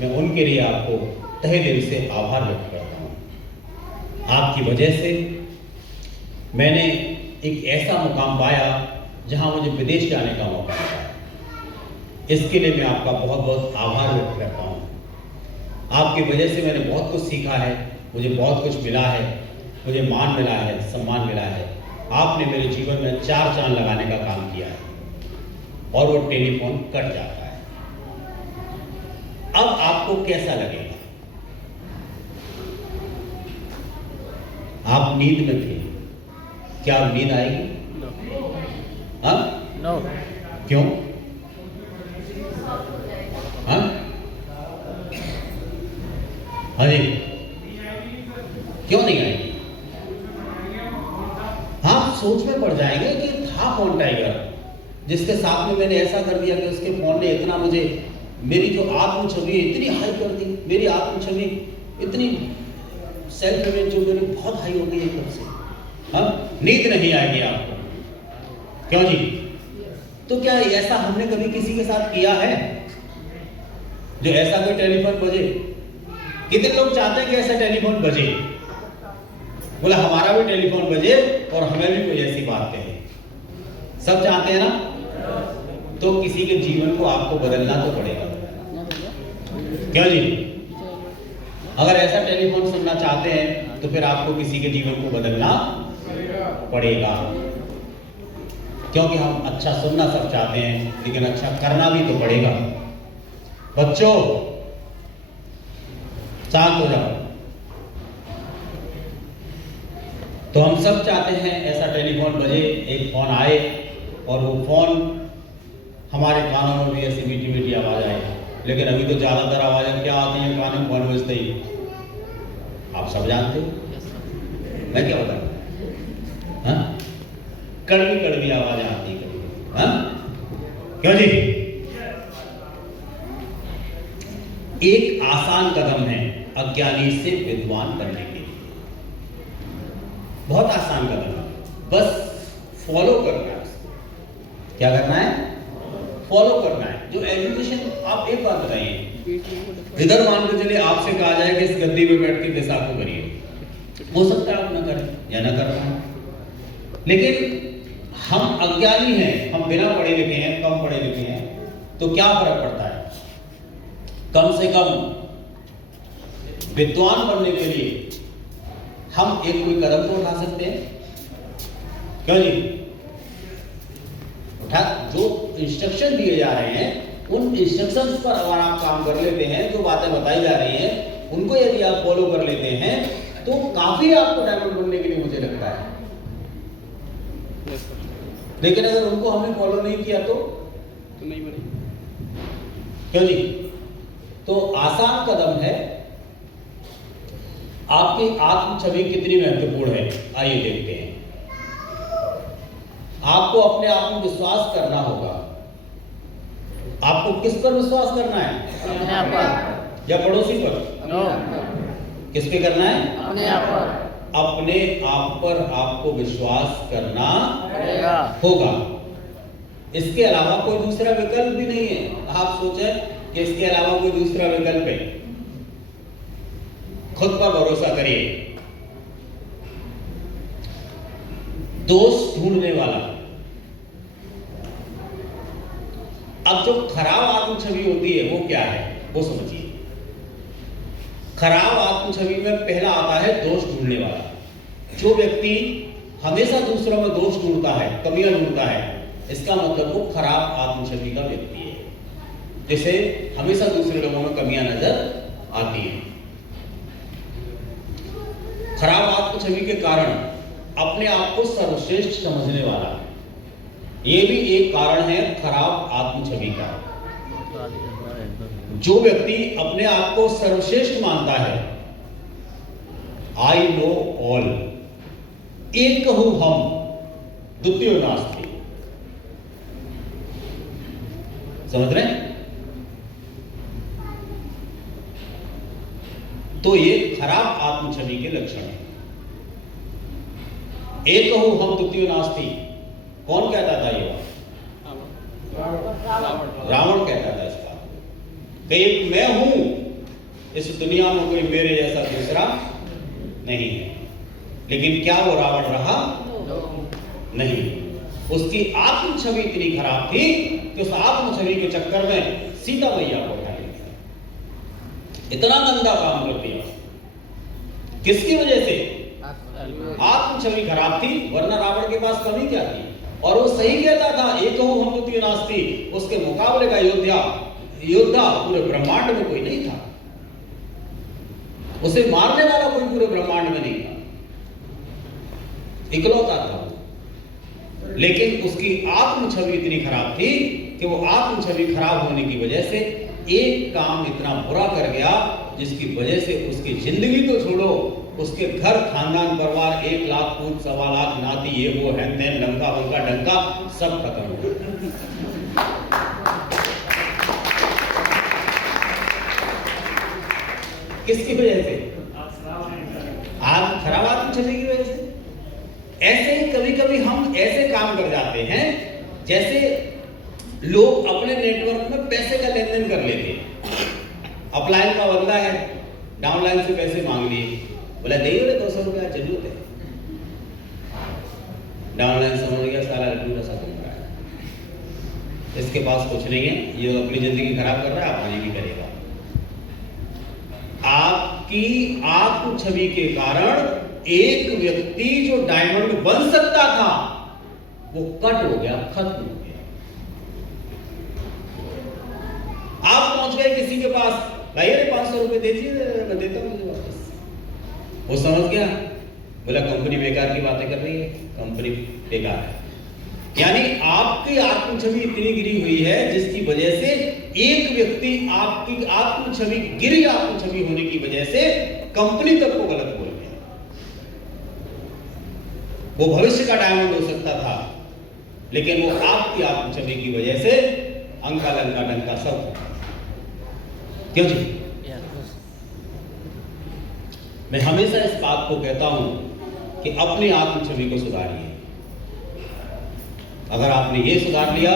मैं उनके लिए आपको तहे दिल से आभार व्यक्त करता हूं। आपकी वजह से मैंने एक ऐसा मुकाम पाया जहां मुझे विदेश जाने का मौका मिला। इसके लिए मैं आपका बहुत बहुत आभार व्यक्त करता हूं। आपकी वजह से मैंने बहुत कुछ सीखा है, मुझे बहुत कुछ मिला है, मुझे मान मिला है, सम्मान मिला है। आपने मेरे जीवन में 4 चांद लगाने का काम किया है। और वो टेलीफोन कट जाता है, अब आपको कैसा लगेगा? आप नींद में थे, क्या अब नींद आएगी? हाँ? नो। क्यों? हाँ? हाँ जी, क्यों नहीं आएगी? हाँ, सोच में पड़ जाएंगे कि था कौन टाइगर जिसके साथ में मैंने ऐसा कर दिया कि उसके फोन ने इतना मुझे, मेरी जो आत्म छवि इतनी हाई कर दी, मेरी आत्म छवि इतनी सेल्फ इमेज जो मेरी बहुत हाई हो गई एकदम से। हाँ, नींद नहीं आएगी आपको, क्यों जी? तो क्या ऐसा हमने कभी किसी के साथ किया है जो ऐसा कोई टेलीफोन बजे? कितने लोग चाहते हैं कि ऐसा टेलीफोन बजे, बोला हमारा भी टेलीफोन बजे और हमें भी कोई ऐसी बात कहे? सब चाहते हैं ना? तो किसी के जीवन को आपको बदलना तो पड़ेगा, क्यों जी? अगर ऐसा टेलीफोन सुनना चाहते हैं तो फिर आपको किसी के जीवन को बदलना पड़ेगा, क्योंकि हम अच्छा सुनना सब चाहते हैं लेकिन अच्छा करना भी तो पड़ेगा। बच्चों शांत हो जाओ। तो हम सब चाहते हैं ऐसा टेलीफोन बजे, एक फोन आए और वो फोन हमारे कानों में भी ऐसी मीठी मीठी आवाज आए। लेकिन अभी तो ज्यादातर आवाजें क्या आती हैं कानों में फोन बजते ही, आप सब जानते हो, मैं क्या बताऊं? हाँ, कड़वी कड़वी आवाजें आती है, हाँ? क्यों जी? एक आसान कदम है अज्ञानी से विद्वान बनने के लिए, बहुत आसान कदम है, बस फॉलो करना है। क्या करना है? फॉलो करना है। जो एजुकेशन, आप एक बात बताइए, इधर मान के चलिए आपसे कहा जाए कि इस गद्दी में बैठ के पेशाब को करिए, हो सकता है आप ना करें या ना कर पाए, लेकिन हम अज्ञानी हैं, हम बिना पढ़े लिखे हैं, कम पढ़े लिखे हैं, तो क्या फर्क पड़ता है? कम से कम विद्वान बनने के लिए हम एक कोई कदम तो उठा सकते हैं, क्यों जी? उठा, जो इंस्ट्रक्शन दिए जा रहे हैं उन इंस्ट्रक्शंस पर अगर आप काम कर लेते हैं, जो बातें बताई जा रही हैं उनको यदि आप फॉलो कर लेते हैं तो काफी आपको डायमंड बनने के लिए मुझे लगता है। लेकिन अगर उनको हमने फॉलो नहीं किया तो नहीं बने, क्यों जी? तो आसान कदम है। आपकी आत्म छवि कितनी महत्वपूर्ण है, आइए देखते हैं। आपको अपने आप में विश्वास करना होगा। आपको किस पर विश्वास करना है? अपने आप पर या पड़ोसी पर? नो। किस पे करना है? अपने आप पर। अपने आप पर आपको विश्वास करना पड़ेगा, होगा। इसके अलावा कोई दूसरा विकल्प भी नहीं है। आप सोचें कि इसके अलावा कोई दूसरा विकल्प है? खुद पर भरोसा करिए। दोष ढूंढने वाला, अब जो खराब आत्म छवि होती है वो क्या है, वो समझिए। खराब आत्म छवि में पहला आता है दोष ढूंढने वाला। जो व्यक्ति हमेशा दूसरों में दोष ढूंढता है, कमियां ढूंढता है, इसका मतलब वो खराब आत्म छवि का व्यक्ति है, जिसे हमेशा दूसरे लोगों में कमियां नजर आती हैं। खराब आत्म छवि के कारण अपने आप को सर्वश्रेष्ठ समझने वाला, ये भी एक कारण है खराब आत्म छवि का। जो व्यक्ति अपने आप को सर्वश्रेष्ठ मानता है, आई नो ऑल, एक कहूं हम, द्वितीय नास्ति, समझ रहे हैं? तो ये खराब आत्म छवि के लक्षण है। एक कहूं हम, द्वितीय नास्ति, कौन कहता था ये बात? रावण कहता था इसका, कि एक मैं हूं, इस दुनिया में कोई मेरे जैसा दूसरा नहीं है। लेकिन क्या वो रावण रहा? नहीं। उसकी आत्म छवि इतनी खराब थी कि उस आत्म छवि के चक्कर में सीता मैया को उठा लिया, इतना गंदा काम कर दिया। किसकी वजह से? आत्म छवि खराब थी, वरना रावण के पास कमी क्या थी? और वो सही कहता था, एक कहूं हम, द्वितीय नास्ति। उसके मुकाबले का अयोध्या योद्धा पूरे ब्रह्मांड में कोई नहीं था, उसे मारने वाला कोई पूरे ब्रह्मांड में नहीं था, इकलौता था वो। लेकिन उसकी आत्म छवि इतनी खराब थी कि वो आत्म छवि खराब होने की वजह से एक काम इतना बुरा कर गया जिसकी वजह से उसकी जिंदगी तो छोड़ो, उसके घर खानदान परिवार 1 लाख पूत 1.25 लाख नाती ये वो है तेन लंका वंका डंका सब खत्म हो गया। किसकी वजह से? आप खराब आत्म छवि की वजह से। ऐसे ही कभी कभी हम ऐसे काम कर जाते हैं जैसे लोग अपने नेटवर्क में पैसे का लेन देन कर लेते हैं। अपलाइन का बंदा है, डाउनलाइन से पैसे मांग लिए, बोला दे 200 रुपया जरूरत है। डाउनलाइन समझ गया साला लड्डू रसा बन रहा है, इसके पास कुछ नहीं है, ये अपनी जिंदगी खराब कर रहा है, अपनी भी करेगा। आपकी आत्म छवि के कारण एक व्यक्ति जो डायमंड बन सकता था वो कट हो गया, खत्म हो गया। आप पहुंच गए किसी के पास, भाई 500 रुपए दे दीजिए, मैं देता हूं मुझे वापस। वो समझ गया, बोला कंपनी बेकार की बातें कर रही है, कंपनी बेकार है। यानी आपकी आत्म छवि इतनी गिरी हुई है जिसकी वजह से एक व्यक्ति आपकी आत्म छवि गिरी आत्म छवि होने की वजह से कंपनी तक को गलत बोल गया। वो भविष्य का डायमंड हो सकता था, लेकिन वो आपकी आत्म छवि की वजह से अंका लंका डंका सब। क्यों जी? मैं हमेशा इस बात को कहता हूं कि अपनी आत्म छवि को सुधारिए। अगर आपने ये सुधार लिया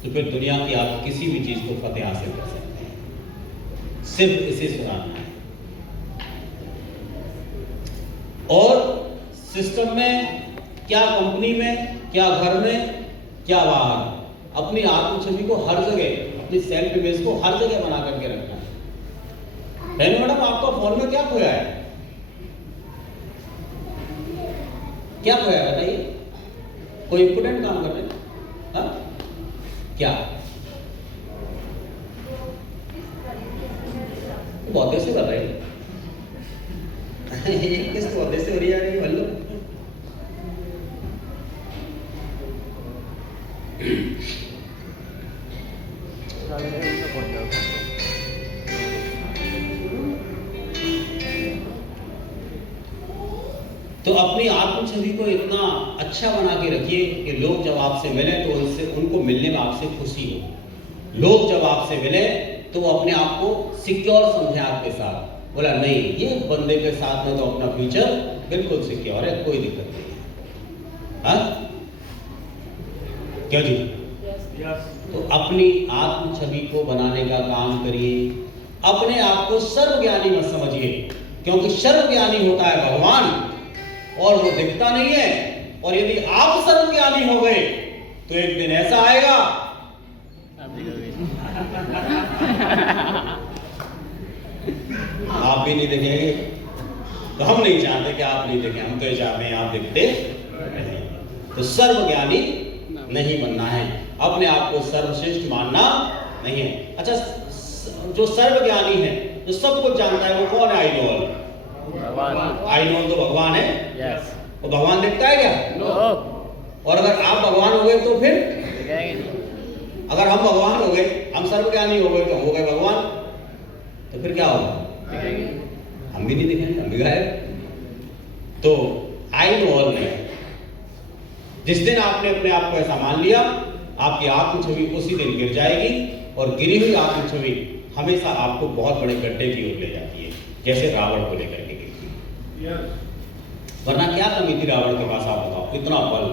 तो फिर दुनिया की आप किसी भी चीज को फतेह हासिल कर सकते हैं। सिर्फ इसे सुधारना है। और सिस्टम में, क्या कंपनी में, क्या घर में, क्या बाहर, अपनी आत्म छवि को हर जगह, अपनी सेल्फ इमेज को हर जगह बना करके रखना है। मैडम आपका फोन में क्या खोया है? क्या खोया है बताइए? कोई इंपोर्टेंट काम कर रहे हैं? हाँ? क्या? बहुत देर से कर रहे हैं। किस बहुत देर से हो रही है भल्लो? तो अपनी आत्म छवि को इतना अच्छा बना के रखिए कि लोग जब आपसे मिले तो उनको मिलने में आपसे खुशी हो। लोग जब आपसे मिले तो वो अपने आप को सिक्योर समझे आपके साथ। बोला नहीं, ये बंदे के साथ में तो अपना फ्यूचर बिल्कुल सिक्योर है, कोई दिक्कत नहीं है। हाँ? क्यों जी? तो अपनी आत्म छवि को बनाने का काम करिए। अपने आप को सर्वज्ञानी मत समझिए, क्योंकि सर्वज्ञानी होता है भगवान और वो दिखता नहीं है। और यदि आप सर्वज्ञानी हो गए तो एक दिन ऐसा आएगा आप भी नहीं दिखेंगे। तो हम नहीं चाहते कि आप नहीं दिखें, हम तो ये चाहते हैं आप दिखते रहें। तो सर्वज्ञानी नहीं बनना है, अपने आप को सर्वश्रेष्ठ मानना नहीं है। अच्छा, जो सर्वज्ञानी है, जो सब कुछ जानता है, वो कौन है? आईनोल। आईनोल तो भगवान है। यस। वो भगवान दिखता है क्या? नो। और अगर आप भगवान हो गए तो फिर अगर हम भगवान हो गए, हम सर्वज्ञानी हो गए, तो हो गए भगवान, तो फिर क्या होगा? हम भी नहीं दिखेंगे, हम भी गायब। तो आई नो ऑल नहीं। जिस दिन आपने अपने आप को ऐसा मान लिया, आपकी आत्म छवि उसी दिन गिर जाएगी। और गिरी हुई आत्म छवि हमेशा आपको बहुत बड़े गड्ढे की ओर ले जाती है, जैसे रावण को लेकर के गई थी। वरना क्या कमी थी रावण के पास? आप बताओ, इतना बल,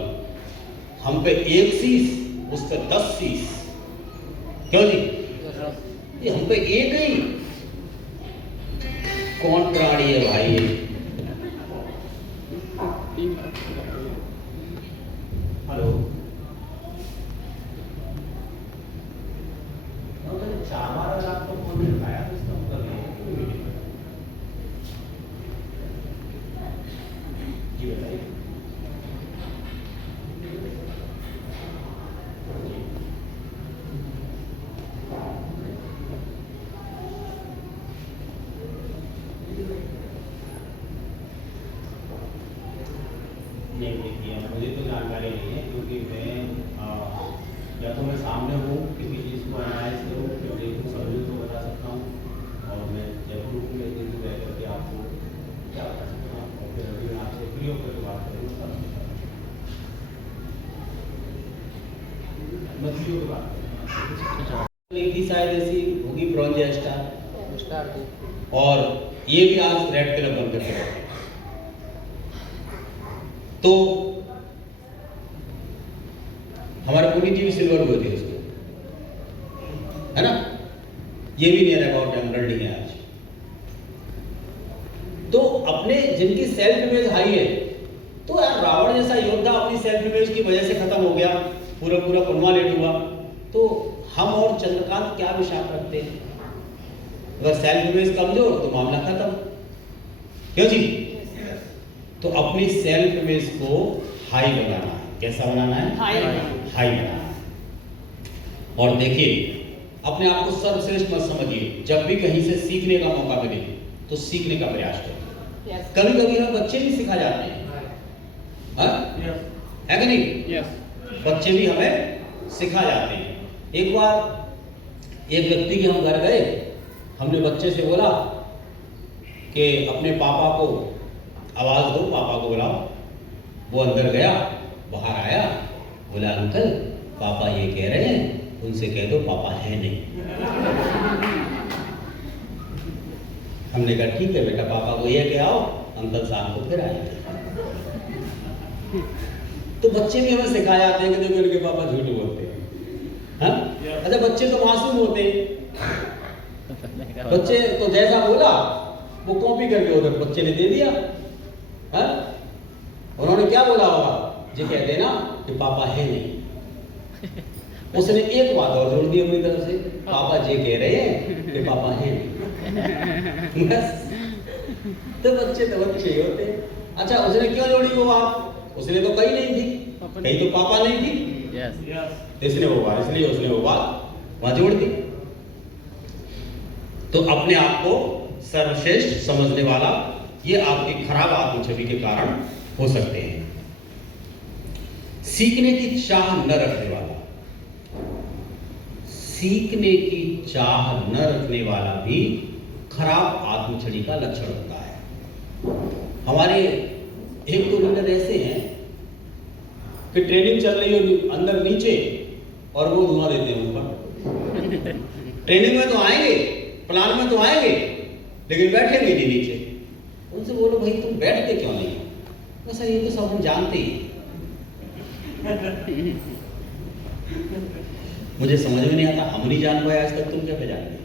हम पे 1 शीश, उस पे 10 शीश। क्यों जी? ये हम पे एक ही। कौन प्राणी है भाई ये? हेलो, 4-12 लाख तो फोन में लगाया तो इसका मतलब नहीं। जी बताइए। नहीं देखिए, मुझे तो जानकारी नहीं है, क्योंकि मैं या तो मैं सामने हूँ किसी चीज़ को एनालाइज करूँ, फिर देखूँ समझूँ तो बता सकता हूँ, और मैं जरूर हूँ लेकिन तो रह करके आपको क्या बता सकता हूँ, और फिर अभी मैं आपसे फ्री होकर बात करूँगा, मैं फ्री होकर बात करूँगा। नहीं थी शायद ऐसी होगी ब्रॉन्ज या स्टार, और ये भी आज रेड कलर बन करके बैठे। तो हमारे पुनीत जी भी सिल्वर हुए थे उसमें, है ना, ये भी नियर अबाउट एमरल्ड ही है आज। तो अपने जिनकी सेल्फ इमेज हाई है, तो यार रावण जैसा योद्धा अपनी सेल्फ इमेज की वजह से खत्म हो गया, पूरा पूरा कुनवा लेट हुआ, तो हम और चंद्रकांत क्या विशाप रखते हैं? अगर सेल्फ इमेज कमजोर तो मामला खत्म, क्यों जी? तो अपनी सेल्फ इमेज को हाई बनाना है। कैसा बनाना है? हाई बनाना है। और देखिए, अपने आप को सर्वश्रेष्ठ मत समझिए, जब भी कहीं से सीखने का मौका मिले तो सीखने का प्रयास करें। कभी कभी हम बच्चे भी सिखा जाते हैं, है कि नहीं? बच्चे भी हमें सिखा जाते हैं। एक बार एक व्यक्ति के हम घर गए, हमने बच्चे से बोला कि अपने पापा को आवाज दो, पापा को बुलाओ। वो अंदर गया, बाहर आया, बोला अंकल पापा ये कह रहे हैं, उनसे कह दो पापा है नहीं। हमने कहा ठीक है बेटा, पापा को ये कह आओ, अंकल शाम को फिर आएंगे। तो बच्चे भी हमें सिखाए जाते हैं कि देखो इनके पापा झूठ बोलते हैं, हाँ? अच्छा, बच्चे तो मासूम होते हैं, बच्चे तो जैसा बोला वो कॉपी करके उधर बच्चे ने दे दिया, हाँ? उन्होंने क्या बोला होगा, ये कह देना कि पापा है नहीं। उसने एक बात और जोड़ दी अपनी तरफ से, पापा जी कह रहे हैं कि पापा है नहीं। बस, तो बच्चे होते हैं। अच्छा, उसने क्यों जोड़ी वो बात? उसने तो कही नहीं थी, कहीं तो पापा नहीं थी, इसने वो बात, इसलिए उसने वो बात वहां जोड़ दी। तो अपने आप को सर्वश्रेष्ठ समझने वाला, ये आपकी खराब आत्म छवि के कारण हो सकते हैं। सीखने की चाह न रखने वाला, सीखने की चाह न रखने वाला भी खराब आत्म छवि का लक्षण होता है। हमारे एक दो लीडर ऐसे हैं कि ट्रेनिंग चल रही है अंदर नीचे और वो धुआं देते हैं ऊपर। ट्रेनिंग में तो आएंगे, प्लान में तो आएंगे, लेकिन बैठेंगे नहीं नीचे। उनसे बोलो भाई तुम बैठते क्यों नहीं? तो सर ये तो सब हम जानते ही। मुझे समझ में नहीं आता, हम नहीं जान पाए आज तक, तुम क्या जान गए?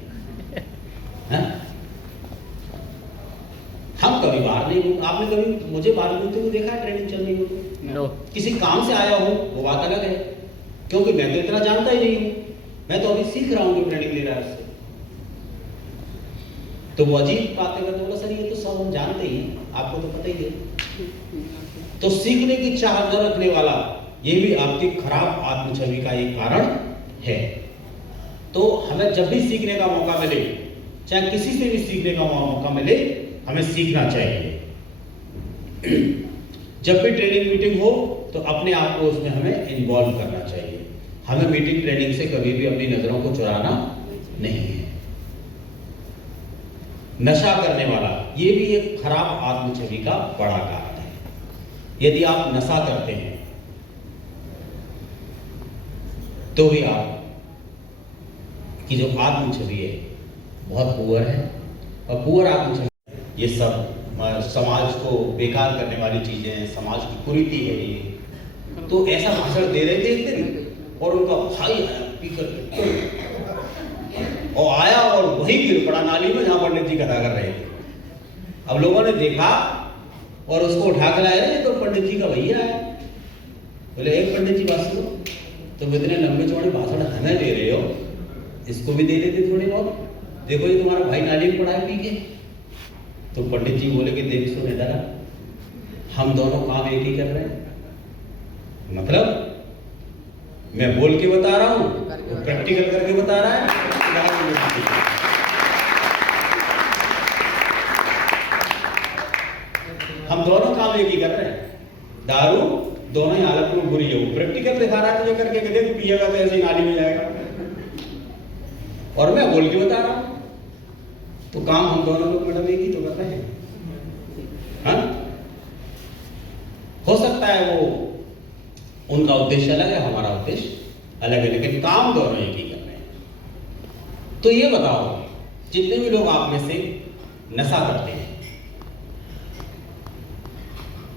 हम कभी बाहर नहीं, आपने कभी मुझे बाहर घूमते हुए देखा है ट्रेनिंग चल रही हो? नो। किसी काम से आया हूँ वो बात अलग है, क्योंकि मैं तो इतना जानता ही नहीं हूँ, मैं तो अभी सीख रहा हूँ कि ट्रेनिंग ले रहा है उससे। तो वो अजीब बातें करते, बोला सर ये तो सब हम जानते ही हैं, आपको तो पता ही है। तो सीखने की चाह न रखने वाला, ये भी आपकी खराब आत्म छवि का एक कारण है। तो हमें जब भी सीखने का मौका मिले, चाहे किसी से भी सीखने का मौका मिले, हमें सीखना चाहिए। जब भी ट्रेनिंग मीटिंग हो तो अपने आप को उसमें हमें इन्वॉल्व करना चाहिए। हमें मीटिंग ट्रेनिंग से कभी भी अपनी नजरों को चुराना नहीं है। नशा करने वाला, ये भी एक खराब आत्म छवि का बड़ा कारण है। यदि आप नशा करते हैं तो भी आप की जो आत्म छवि है बहुत पुअर है, और पुअर आत्म छवि, ये सब समाज को बेकार करने वाली चीजें हैं, समाज की कुरीति है ये। तो ऐसा भाषण दे रहे थे एक दिन, और उनका भाई आया पीकर और आया और वही गिर पड़ा नाली में जहां पंडित जी कथा कर रहे थे। अब लोगों ने देखा और उसको उठा कर लाया, तो पंडित जी का भैया है। बोले एक पंडित जी बात सुनो, तुम इतने लंबे चौड़े भाषण हमें दे रहे हो, इसको भी दे देते थोड़े बहुत, देखो ये तुम्हारा भाई नाली में पड़ा है पी के। तो पंडित जी बोले कि देख सुने दादा, हम दोनों काम एक ही कर रहे हैं, मतलब मैं बोल के बता रहा हूं, वो प्रैक्टिकल करके बता रहा है। हम दोनों काम एक ही कर रहे हैं। दारू दोनों ही हालत में बुरी है। वो प्रैक्टिकल दिखा रहा है तुझे करके कि देख पिएगा तो ऐसी नाली में जाएगा, और मैं बोल के बता रहा हूं। तो काम हम दोनों लोग मैडम एक ही तो कर रहे हैं। हाँ, हो सकता है वो उनका उद्देश्य अलग है, हमारा उद्देश्य अलग है, लेकिन काम दोनों एक ही कर रहे हैं। तो ये बताओ, जितने भी लोग आप में से नशा करते हैं,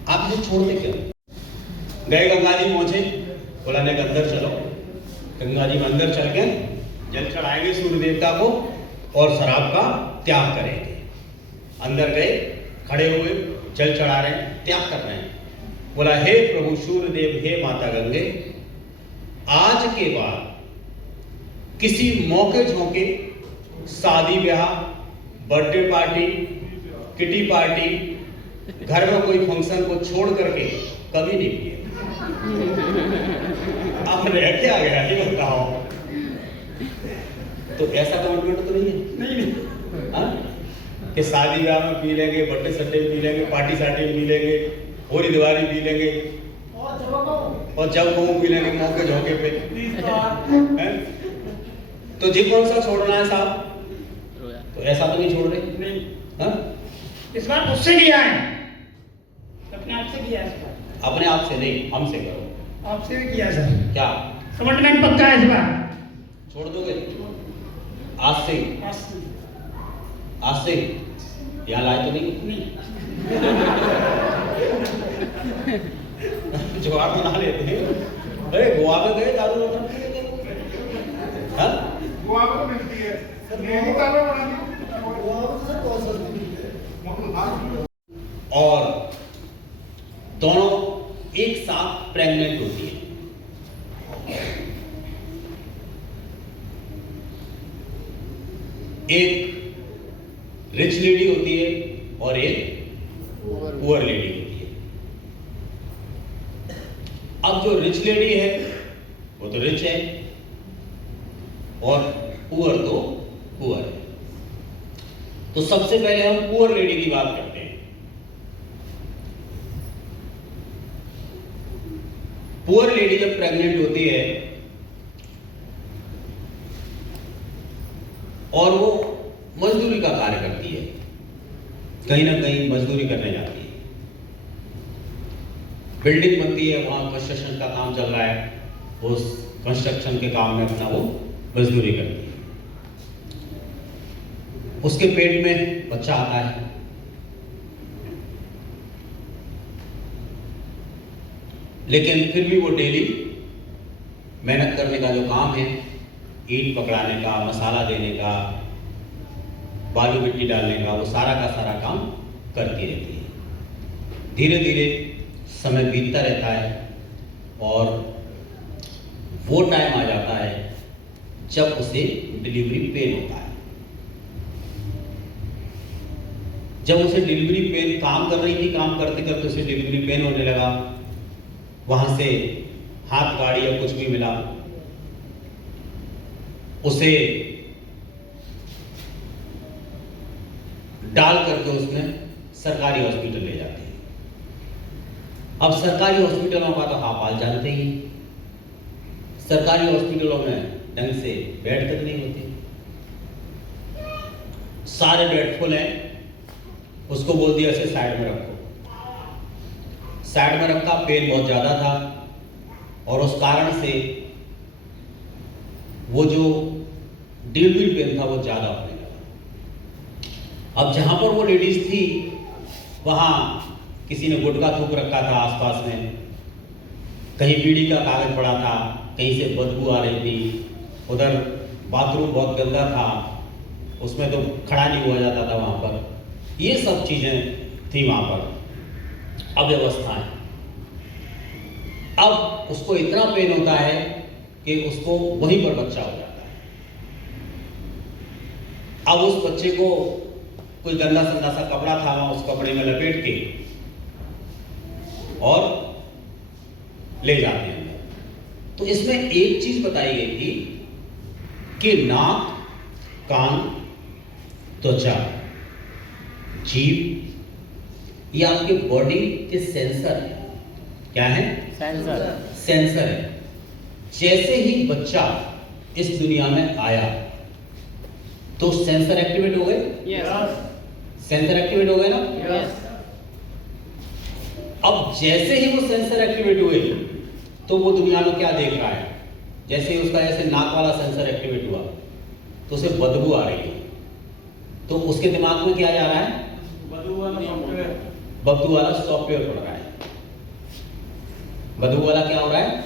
आप इसे छोड़ते क्यों? गए गंगा जी पहुंचे, बोला ने अंदर चलो। गंगा जी में अंदर चल के जल चढ़ाएंगे सूर्य देवता को और शराब का त्याग करेंगे। अंदर गए, खड़े हुए, जल चढ़ा रहे हैं, त्याग कर रहे हैं। बोला हे प्रभु सूर्यदेव, हे माता गंगे, आज के बाद किसी मौके झोंके शादी ब्याह, बर्थडे पार्टी, किटी पार्टी, घर में कोई फंक्शन को छोड़ करके कभी नहीं किए। अब रह क्या गया ये बताओ। तो ऐसा कमिटमेंट तो नहीं है? नहीं। हाँ? कि शादी ब्याह में पी लेंगे, बर्थडे सट्टे में पी लेंगे, पार्टी सार्टी में पी लेंगे, होली दिवाली पी लेंगे, और जब कहूँ पी लेंगे मौके झोंके पे। तो जी कौन सा छोड़ना है साहब? तो ऐसा तो नहीं छोड़ रहे? नहीं। हाँ? इस बार उससे किया है, अपने आप से किया है इस बार। अपने आप से नहीं, हमसे करो। आपसे भी किया सर। क्या कमिटमेंट पक्का है इस बार? छोड़ दोगे? आज से? आज से? यहाँ लाए तो नहीं? जवाब बना लेते हैं। अरे गोवा में गए दारू रोकने के लिए? हाँ? गोवा में तो मिलती है सर, नैनीताल में बनानी गोवा में तो सर बहुत सस्ती मिलती है। और दोनों एक साथ प्रेग्नेंट होती है। एक रिच लेडी होती है और एक पुअर लेडी होती है। अब जो रिच लेडी है वो तो रिच है, और पुअर तो पुअर है। तो सबसे पहले हम पुअर लेडी की बात करते हैं। पुअर लेडी जब प्रेग्नेंट होती है और वो मजदूरी का कार्य करती है, कहीं ना कहीं मजदूरी करने जाती है, बिल्डिंग बनती है, वहां कंस्ट्रक्शन का काम चल रहा है, उस कंस्ट्रक्शन के काम में अपना वो मजदूरी करती है। उसके पेट में बच्चा आता है, लेकिन फिर भी वो डेली मेहनत करने का जो काम है, ईंट पकड़ाने का, मसाला देने का, बालू मिट्टी डालने का, वो सारा का सारा काम करती रहती है। धीरे धीरे समय बीतता रहता है और वो टाइम आ जाता है जब उसे डिलीवरी पेन होता है। जब उसे डिलीवरी पेन, काम कर रही थी, काम करते करते उसे डिलीवरी पेन होने लगा, वहां से हाथ गाड़ी या कुछ भी मिला, उसे डाल करके उसमें सरकारी हॉस्पिटल ले जाते हैं। अब सरकारी हॉस्पिटलों का तो आप हाल जानते ही, सरकारी हॉस्पिटलों में ढंग से बेड तक नहीं होते, सारे बेड फुल हैं। उसको बोल दिया ऐसे साइड में रखो, साइड में रखा, पेन बहुत ज्यादा था और उस कारण से वो जो डिलीवरी पेन था वो ज्यादा होने लगा। अब जहां पर वो लेडीज थी वहां किसी ने गुटखा थूक रखा था आसपास में, कहीं बीड़ी का कागज पड़ा था, कहीं से बदबू आ रही थी, उधर बाथरूम बहुत गंदा था, उसमें तो खड़ा नहीं हुआ जाता था वहां पर। ये सब चीजें थी वहां पर, अव्यवस्थाएं। अब उसको इतना पेन होता है कि उसको वहीं पर बच्चा हो जाता है। अब उस बच्चे को कोई गंदा संदा सा कपड़ा था वहां, उस कपड़े में लपेट के और ले जाते हैं अंदर। तो इसमें एक चीज बताई गई थी कि नाक, कान, त्वचा, जीभ, ये आपके बॉडी के सेंसर है। क्या है? सेंसर। सेंसर है। जैसे ही बच्चा इस दुनिया में आया तो सेंसर एक्टिवेट हो गए। सेंसर एक्टिवेट हो गए ना? अब जैसे ही वो सेंसर एक्टिवेट हुए तो वो दुनिया में क्या देख रहा है? जैसे ही उसका ऐसे नाक वाला सेंसर एक्टिवेट हुआ तो उसे बदबू आ रही है, तो उसके दिमाग में क्या जा रहा है? बदबू वाला सॉफ्टवेयर पड़ रहा है। बदबू वाला क्या हो रहा है?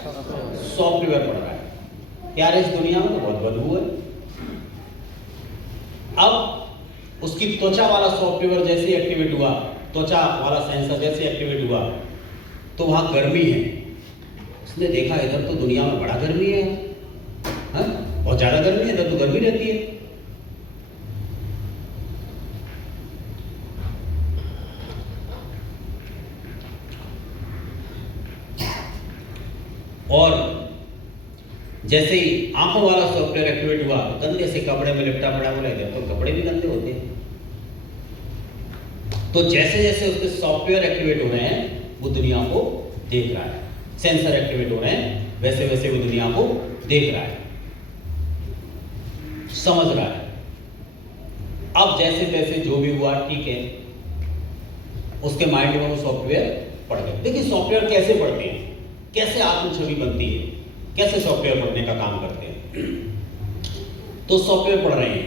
सॉफ्टवेयर पड़ रहा है। यार इस दुनिया में तो बहुत बदबू है। अब उसकी त्वचा वाला सॉफ्टवेयर जैसे एक्टिवेट हुआ, त्वचा वाला सेंसर जैसे एक्टिवेट हुआ तो वहां गर्मी है। उसने देखा इधर तो दुनिया में बड़ा गर्मी है, हाँ? बहुत ज्यादा गर्मी है, इधर तो गर्मी रहती है। और जैसे ही आंखों वाला सॉफ्टवेयर एक्टिवेट हुआ, गंदे से कपड़े में लिपटा पड़ा बोला, इधर तो कपड़े भी गंदे होते हैं। तो जैसे जैसे उसके सॉफ्टवेयर एक्टिवेट हो रहे हैं वो दुनिया को देख रहा है, सेंसर एक्टिवेट हो रहे हैं, वैसे वैसे वो दुनिया को देख रहा है, समझ रहा है। अब जैसे तैसे जो भी हुआ ठीक है, उसके माइंड में वो सॉफ्टवेयर पढ़ गए। देखिए सॉफ्टवेयर कैसे पढ़ते हैं, कैसे आत्म छवि बनती है, कैसे सॉफ्टवेयर पढ़ने का काम करते हैं। तो सॉफ्टवेयर पढ़ रहे हैं,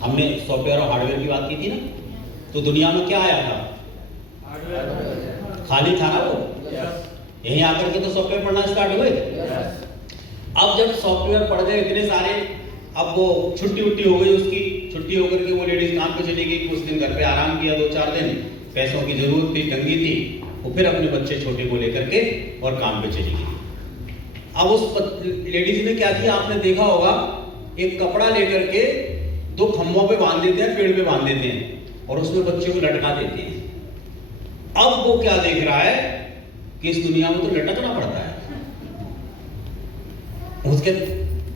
हमने सॉफ्टवेयर और हार्डवेयर की बात की थी ना, तो दुनिया में क्या आया था? खाली था ना वो, यहीं आकर के तो सॉफ्टवेयर पढ़ना स्टार्ट हुए। अब जब सॉफ्टवेयर पढ़ गए इतने सारे, अब वो छुट्टी उट्टी हो गई, उसकी छुट्टी होकर के वो लेडीज काम पे चली गई, कुछ दिन घर पे आराम किया, 2-4 दिन, पैसों की जरूरत थी, तंगी थी, वो फिर अपने बच्चे छोटे को लेकर के और काम पे चली गई। अब उस लेडीज ने क्या किया, आपने देखा होगा, एक कपड़ा लेकर के 2 खंभों पे बांध देते हैं, पेड़ पे बांध देते हैं और उसमें बच्चे को लटका देते हैं। अब वो क्या देख रहा है कि इस दुनिया में तो लटकना पड़ता है। उसके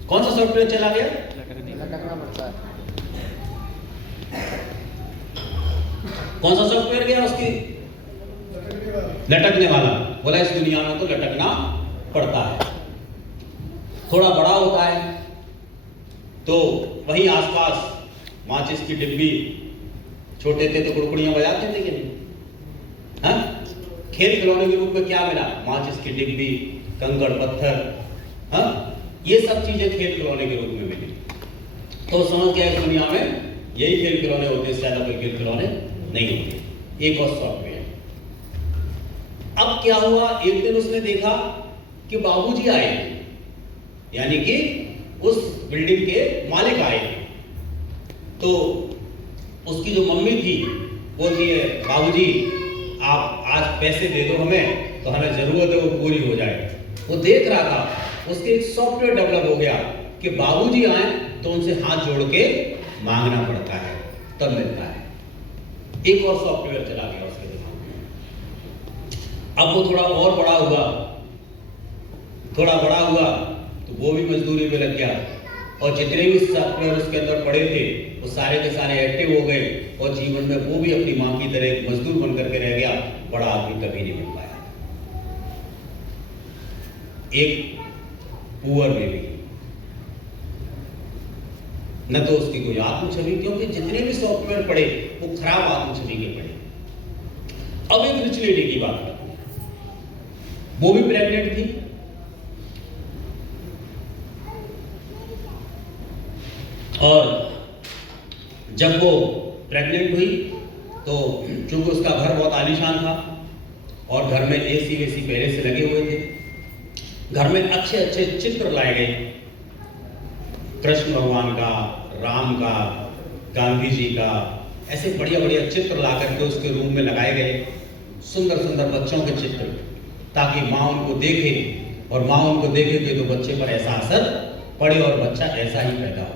कौन सा सॉफ्टवेयर चला गया? लटकना पड़ता है। कौन सा सॉफ्टवेयर गया उसकी? लटकने वाला। बोला इस दुनिया में तो लटकना पड़ता है। थोड़ा बड़ा होता है तो वहीं आसपास माचिस की डिब्बी, छोटे थे तो कुड़कुड़ियां बजाते थे कि नहीं? हाँ? खेल खिलौने के रूप में क्या मिला? माचिस की डिब्बी, कंकड़ पत्थर, हाँ? ये सब चीजें खेल खिलौने के रूप में मिली। तो समझ गया इस दुनिया में यही खेल खिलौने होते हैं, ज्यादा कोई खेल खिलौने नहीं होते। एक और सॉफ्टवेयर। अब क्या हुआ, एक दिन उसने देखा कि बाबूजी आए, यानी कि उस बिल्डिंग के मालिक आए। तो उसकी जो मम्मी थी बोलती है, बाबूजी आप आज पैसे दे दो हमें, तो हमें जरूरत है वो पूरी हो जाए। वो देख रहा था, उसके एक सॉफ्टवेयर डेवलप हो गया कि बाबूजी आए तो उनसे हाथ जोड़ के मांगना पड़ता है, तब मिलता है। एक और सॉफ्टवेयर चला गया उसके दिमाग में। अब वो थोड़ा और बड़ा हुआ, थोड़ा बड़ा हुआ तो वो भी मजदूरी में लग गया, और जितने भी सॉफ्टवेयर उसके अंदर पड़े थे वो सारे के सारे एक्टिव हो गए, और जीवन में वो भी अपनी मां की तरह एक मजदूर बनकर के रह गया। बड़ा आदमी कभी नहीं बन पाया। एक पुअर बेबी, न तो उसकी कोई आत्म छवि, क्योंकि जितने भी सॉफ्टवेयर पड़े वो खराब आत्म छवि के पड़े। अब एक रिच लेडी की बात करते हैं, वो भी प्रेग्नेंट थी। और जब वो प्रेग्नेंट हुई तो चूंकि उसका घर बहुत आलीशान था और घर में एसी वेसी पहले से लगे हुए थे, घर में अच्छे अच्छे चित्र लाए गए, कृष्ण भगवान का, राम का, गांधी जी का, ऐसे बढ़िया बढ़िया चित्र ला करके उसके रूम में लगाए गए, सुंदर सुंदर बच्चों के चित्र, ताकि माँ उनको देखे, और माँ उनको देखेगी तो बच्चे पर ऐसा असर पड़े और बच्चा ऐसा ही पैदा हो।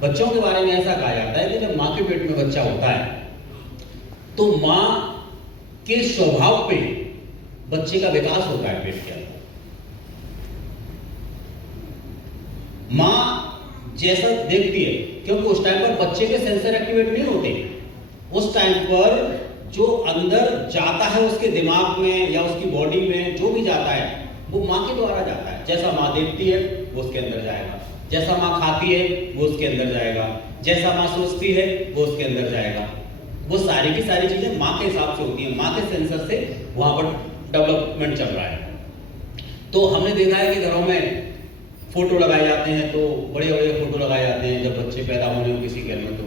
बच्चों के बारे में ऐसा कहा जाता है कि जब माँ के पेट में बच्चा होता है तो माँ के स्वभाव पे बच्चे का विकास होता है पेट के अंदर। माँ जैसा देखती है, क्योंकि उस टाइम पर बच्चे के सेंसर एक्टिवेट नहीं होते, उस टाइम पर जो अंदर जाता है उसके दिमाग में या उसकी बॉडी में, जो भी जाता है वो माँ के द्वारा जाता है। जैसा माँ देखती है वो उसके अंदर जाएगा, जैसा माँ खाती है वो उसके अंदर जाएगा, जैसा माँ सोचती है वो उसके अंदर जाएगा। वो सारी की सारी चीजें माँ के हिसाब से होती हैं, माँ के सेंसर से वहां पर डेवलपमेंट चल रहा है। तो हमने देखा है कि घरों में फोटो लगाए जाते हैं, तो बड़े बड़े फोटो लगाए जाते हैं जब बच्चे पैदा होने हो किसी घर में। तो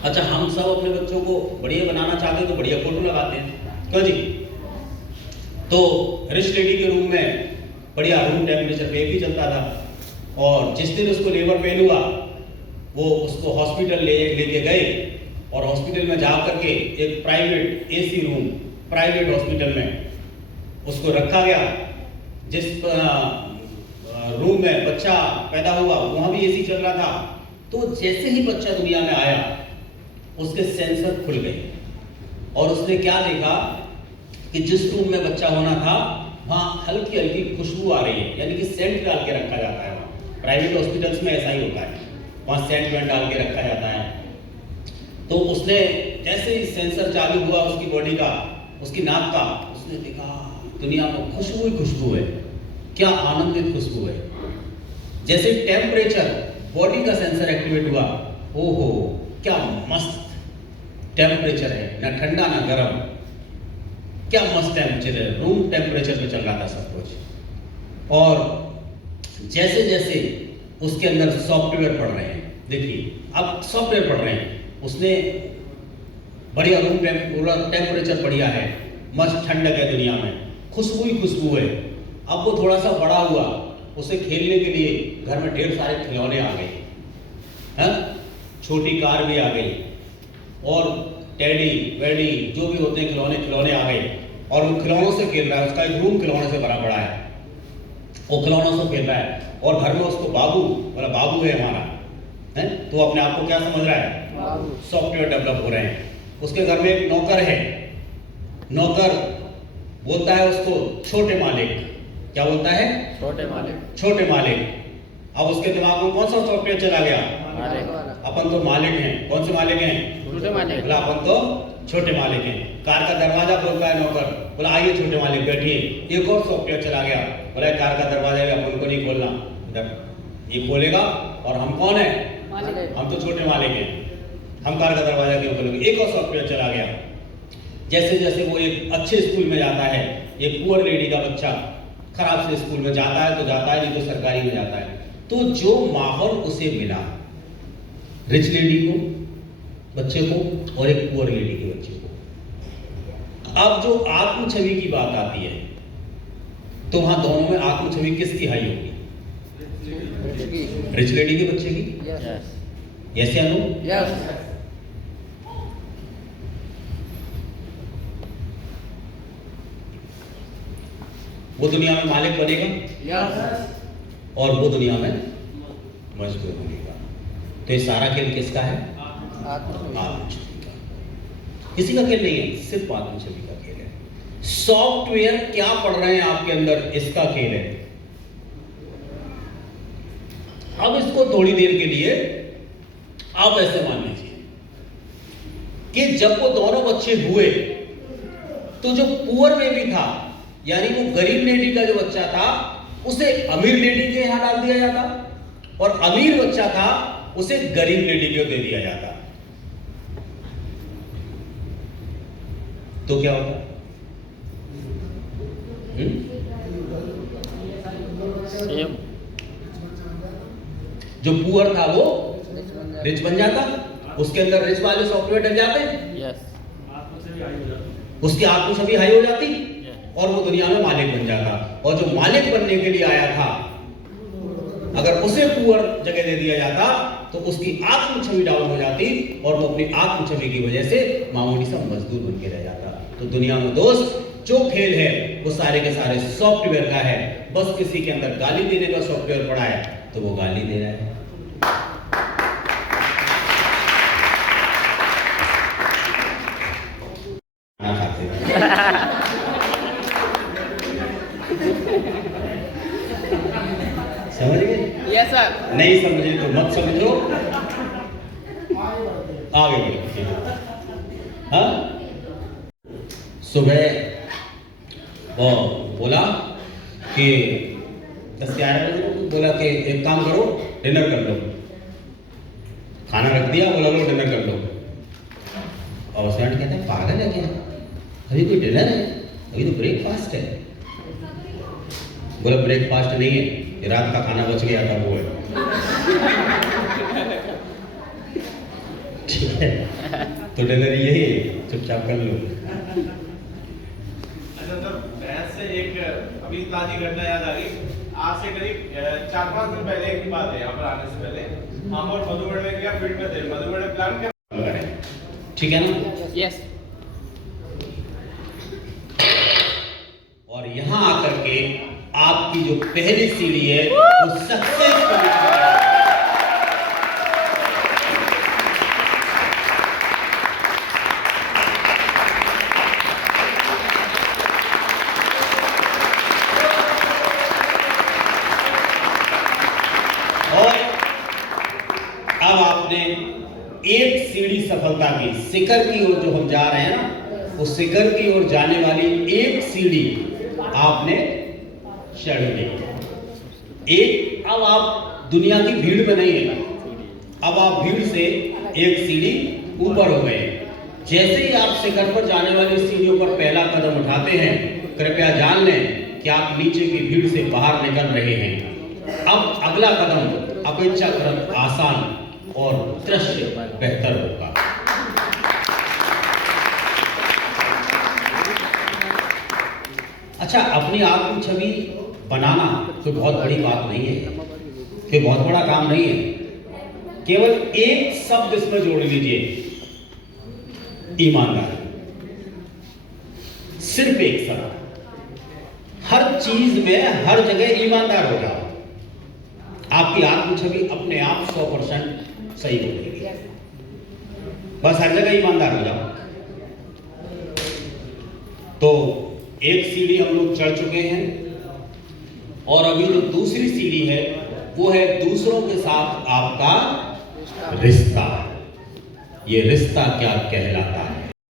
अच्छा, हम सब अपने बच्चों को बढ़िया बनाना चाहते हैं तो बढ़िया फोटो लगाते हैं, क्यों जी? तो रिच लेडी के रूम में बढ़िया रूम टेम्परेचर पे भी चलता था, और जिस दिन उसको लेबर पेन हुआ वो उसको हॉस्पिटल लेके गए, और हॉस्पिटल में जा करके एक private AC room, private hospital में उसको रखा गया। जिस रूम में बच्चा पैदा हुआ वहां भी एसी चल रहा था। तो जैसे ही बच्चा दुनिया में आया उसके सेंसर खुल गए, और उसने क्या देखा कि जिस रूम में बच्चा होना था वहाँ हल्की हल्की खुशबू आ रही है, यानी कि सेंट डाल के रखा जाता है। वहाँ प्राइवेट हॉस्पिटल्स में ऐसा ही होता है, वहाँ सेंट वेंट डाल के रखा जाता है। तो उसने जैसे ही सेंसर चालू हुआ उसकी बॉडी का, उसकी नाक का, उसने देखा दुनिया में खुशबू ही खुशबू है, क्या आनंदित खुशबू है। जैसे टेम्परेचर, बॉडी का सेंसर एक्टिवेट हुआ, ओहो क्या मस्त टेम्परेचर है, ना ठंडा ना गर्म, क्या मस्त टेम्परेचर है, रूम टेम्परेचर पे चल रहा था सब कुछ। और जैसे जैसे उसके अंदर सॉफ्टवेयर पढ़ रहे हैं, देखिए अब सॉफ्टवेयर पढ़ रहे हैं, उसने बढ़िया रूम टेम्परेचर बढ़िया है, मस्त ठंडक है दुनिया में, खुशबू ही खुशबू है। अब वो थोड़ा सा बड़ा हुआ, उसे खेलने के लिए घर में ढेर सारे खिलौने आ गए हैं, छोटी कार भी आ गई, और टेडी वेडी जो भी होते हैं खिलौने आ गए, और वो खिलौनों से खेल रहा है। उसका एक रूम खिलौने से भरा पड़ा है, वो खिलौनों से खेल रहा है, और घर में उसको बाबू, बोला बाबू है हमारा, है तो अपने आप को क्या समझ रहा है, सॉफ्टवेयर डेवलप हो रहे हैं। उसके घर में एक नौकर है, नौकर बोलता है उसको छोटे मालिक, क्या बोलता है, छोटे मालिक, छोटे मालिक। अब उसके दिमाग में कौन सा सॉफ्टवेयर चला गया, अपन तो मालिक हैं, कौन से मालिक हैं, छोटे मालिक, बोला अपन तो छोटे मालिक हैं। कार का दरवाजा खोलता है नौकर, बोला आइए छोटे मालिक बैठिए। एक और सॉफ्टवेयर चला गया, बोला कार का दरवाजा भी अपन को नहीं खोलना, इधर ये खोलेगा, और हम कौन है, हम तो छोटे मालिक हैं, हम कार का दरवाजा क्यों खोलेंगे। एक और सॉफ्टवेयर चला गया। जैसे जैसे वो एक अच्छे स्कूल में जाता है, एक पुअर लेडी का बच्चा खराब से स्कूल में जाता है तो जाता है, नहीं तो सरकारी में जाता है। तो जो माहौल उसे मिला, रिच लेडी को बच्चे को और एक पुअर लेडी के बच्चे को, अब जो आत्म छवि की बात आती है तो वहां दोनों में आत्म छवि किसकी हाई होगी, रिच लेडी के बच्चे की। यस या नो? यस। वो दुनिया में मालिक बनेगा, यस। और वो दुनिया में मजबूर बनेगा। तो ये सारा खेल किसका है, आत्मछवि का। किसी का खेल नहीं है, सिर्फ आत्मछवि का खेल है। सॉफ्टवेयर क्या पढ़ रहे हैं आपके अंदर, इसका खेल है। अब इसको थोड़ी देर के लिए आप ऐसे मान लीजिए कि जब वो दोनों बच्चे हुए तो जो पुअर बेबी था, यानी वो गरीब लेडी का जो बच्चा था, उसे अमीर लेडी के यहां डाल दिया जाता, और अमीर बच्चा था उसे गरीब लेडी को दे दिया जाता। तो क्या होता? सेम। जो पुअर था वो रिच बन जाता, उसके अंदर रिच वाले सॉफ्टवेयर डल जाते, यस, उसकी आत्मछवि हाई हो जाती, और वो दुनिया में मालिक बन जाता। और जो मालिक बनने के लिए आया था, अगर उसे पुअर जगह दे दिया जाता तो उसकी आत्मछवि डाउन हो जाती, और वो अपनी आत्मछवि की वजह से मामूली सा मजदूर बन के रह जाता। तो दुनिया में दोस्त जो खेल है वो सारे के सारे सॉफ्टवेयर का है। बस किसी के अंदर गाली देने का सॉफ्टवेयर पड़ा है तो वो गाली दे रहा है। समझ गए? Yes sir. नहीं समझे तो मत समझो। आगे बढ़ो। हाँ, सुबह वो बोला कि 10-11 बजे बोला कि एक काम करो, डिनर कर लो। खाना रख दिया, बोला लो डिनर कर लो। और उसने कहते हैं पागल है क्या, अभी कोई डिनर है, अभी तो ब्रेकफास्ट है। बोला ब्रेकफास्ट नहीं है, ये रात का खाना बच गया था वो है। ठीक है, तो डिनर यही है, चुपचाप कर लो। अच्छा सर, बहस से एक अभी ताजी घटना याद आ गई। आज से करीब 4-5 दिन पहले की बात है, यहाँ पर आने से पहले हम और मधुबन में क्या फील्ड में थे, मधुबन में प्लान क्या, ठीक है ना? यस। और यहाँ आकर के आपकी जो पहली सीढ़ी है वो सक्सेसफुल है। और अब आपने एक सीढ़ी सफलता की शिखर की ओर जो हम जा रहे हैं ना, उस शिखर की ओर जाने वाली एक सीढ़ी आपने चढ़ ली। एक, अब आप दुनिया की भीड़ में नहीं है, अब आप भीड़ से एक सीढ़ी ऊपर हो गए। जैसे ही आप शिखर पर जाने वाली सीढ़ियों पर पहला कदम उठाते हैं, कृपया जान लें कि आप नीचे की भीड़ से बाहर निकल रहे हैं। अब अगला कदम अपेक्षाकृत आसान और दृश्य बेहतर होगा। अच्छा, अपनी आत्म छवि बनाना कोई बहुत बड़ी बात नहीं है, कोई बहुत बड़ा काम नहीं है। केवल एक शब्द इसमें जोड़ लीजिए, ईमानदार। सिर्फ एक शब्द, हर चीज में हर जगह ईमानदार हो जाओ, आपकी आत्म छवि अपने आप 100% सही हो जाएगी। बस हर जगह ईमानदार हो जाओ। तो एक सीढ़ी हम लोग चढ़ चुके हैं, और अभी जो दूसरी सीढ़ी है वो है दूसरों के साथ आपका रिश्ता। ये रिश्ता क्या कहलाता है?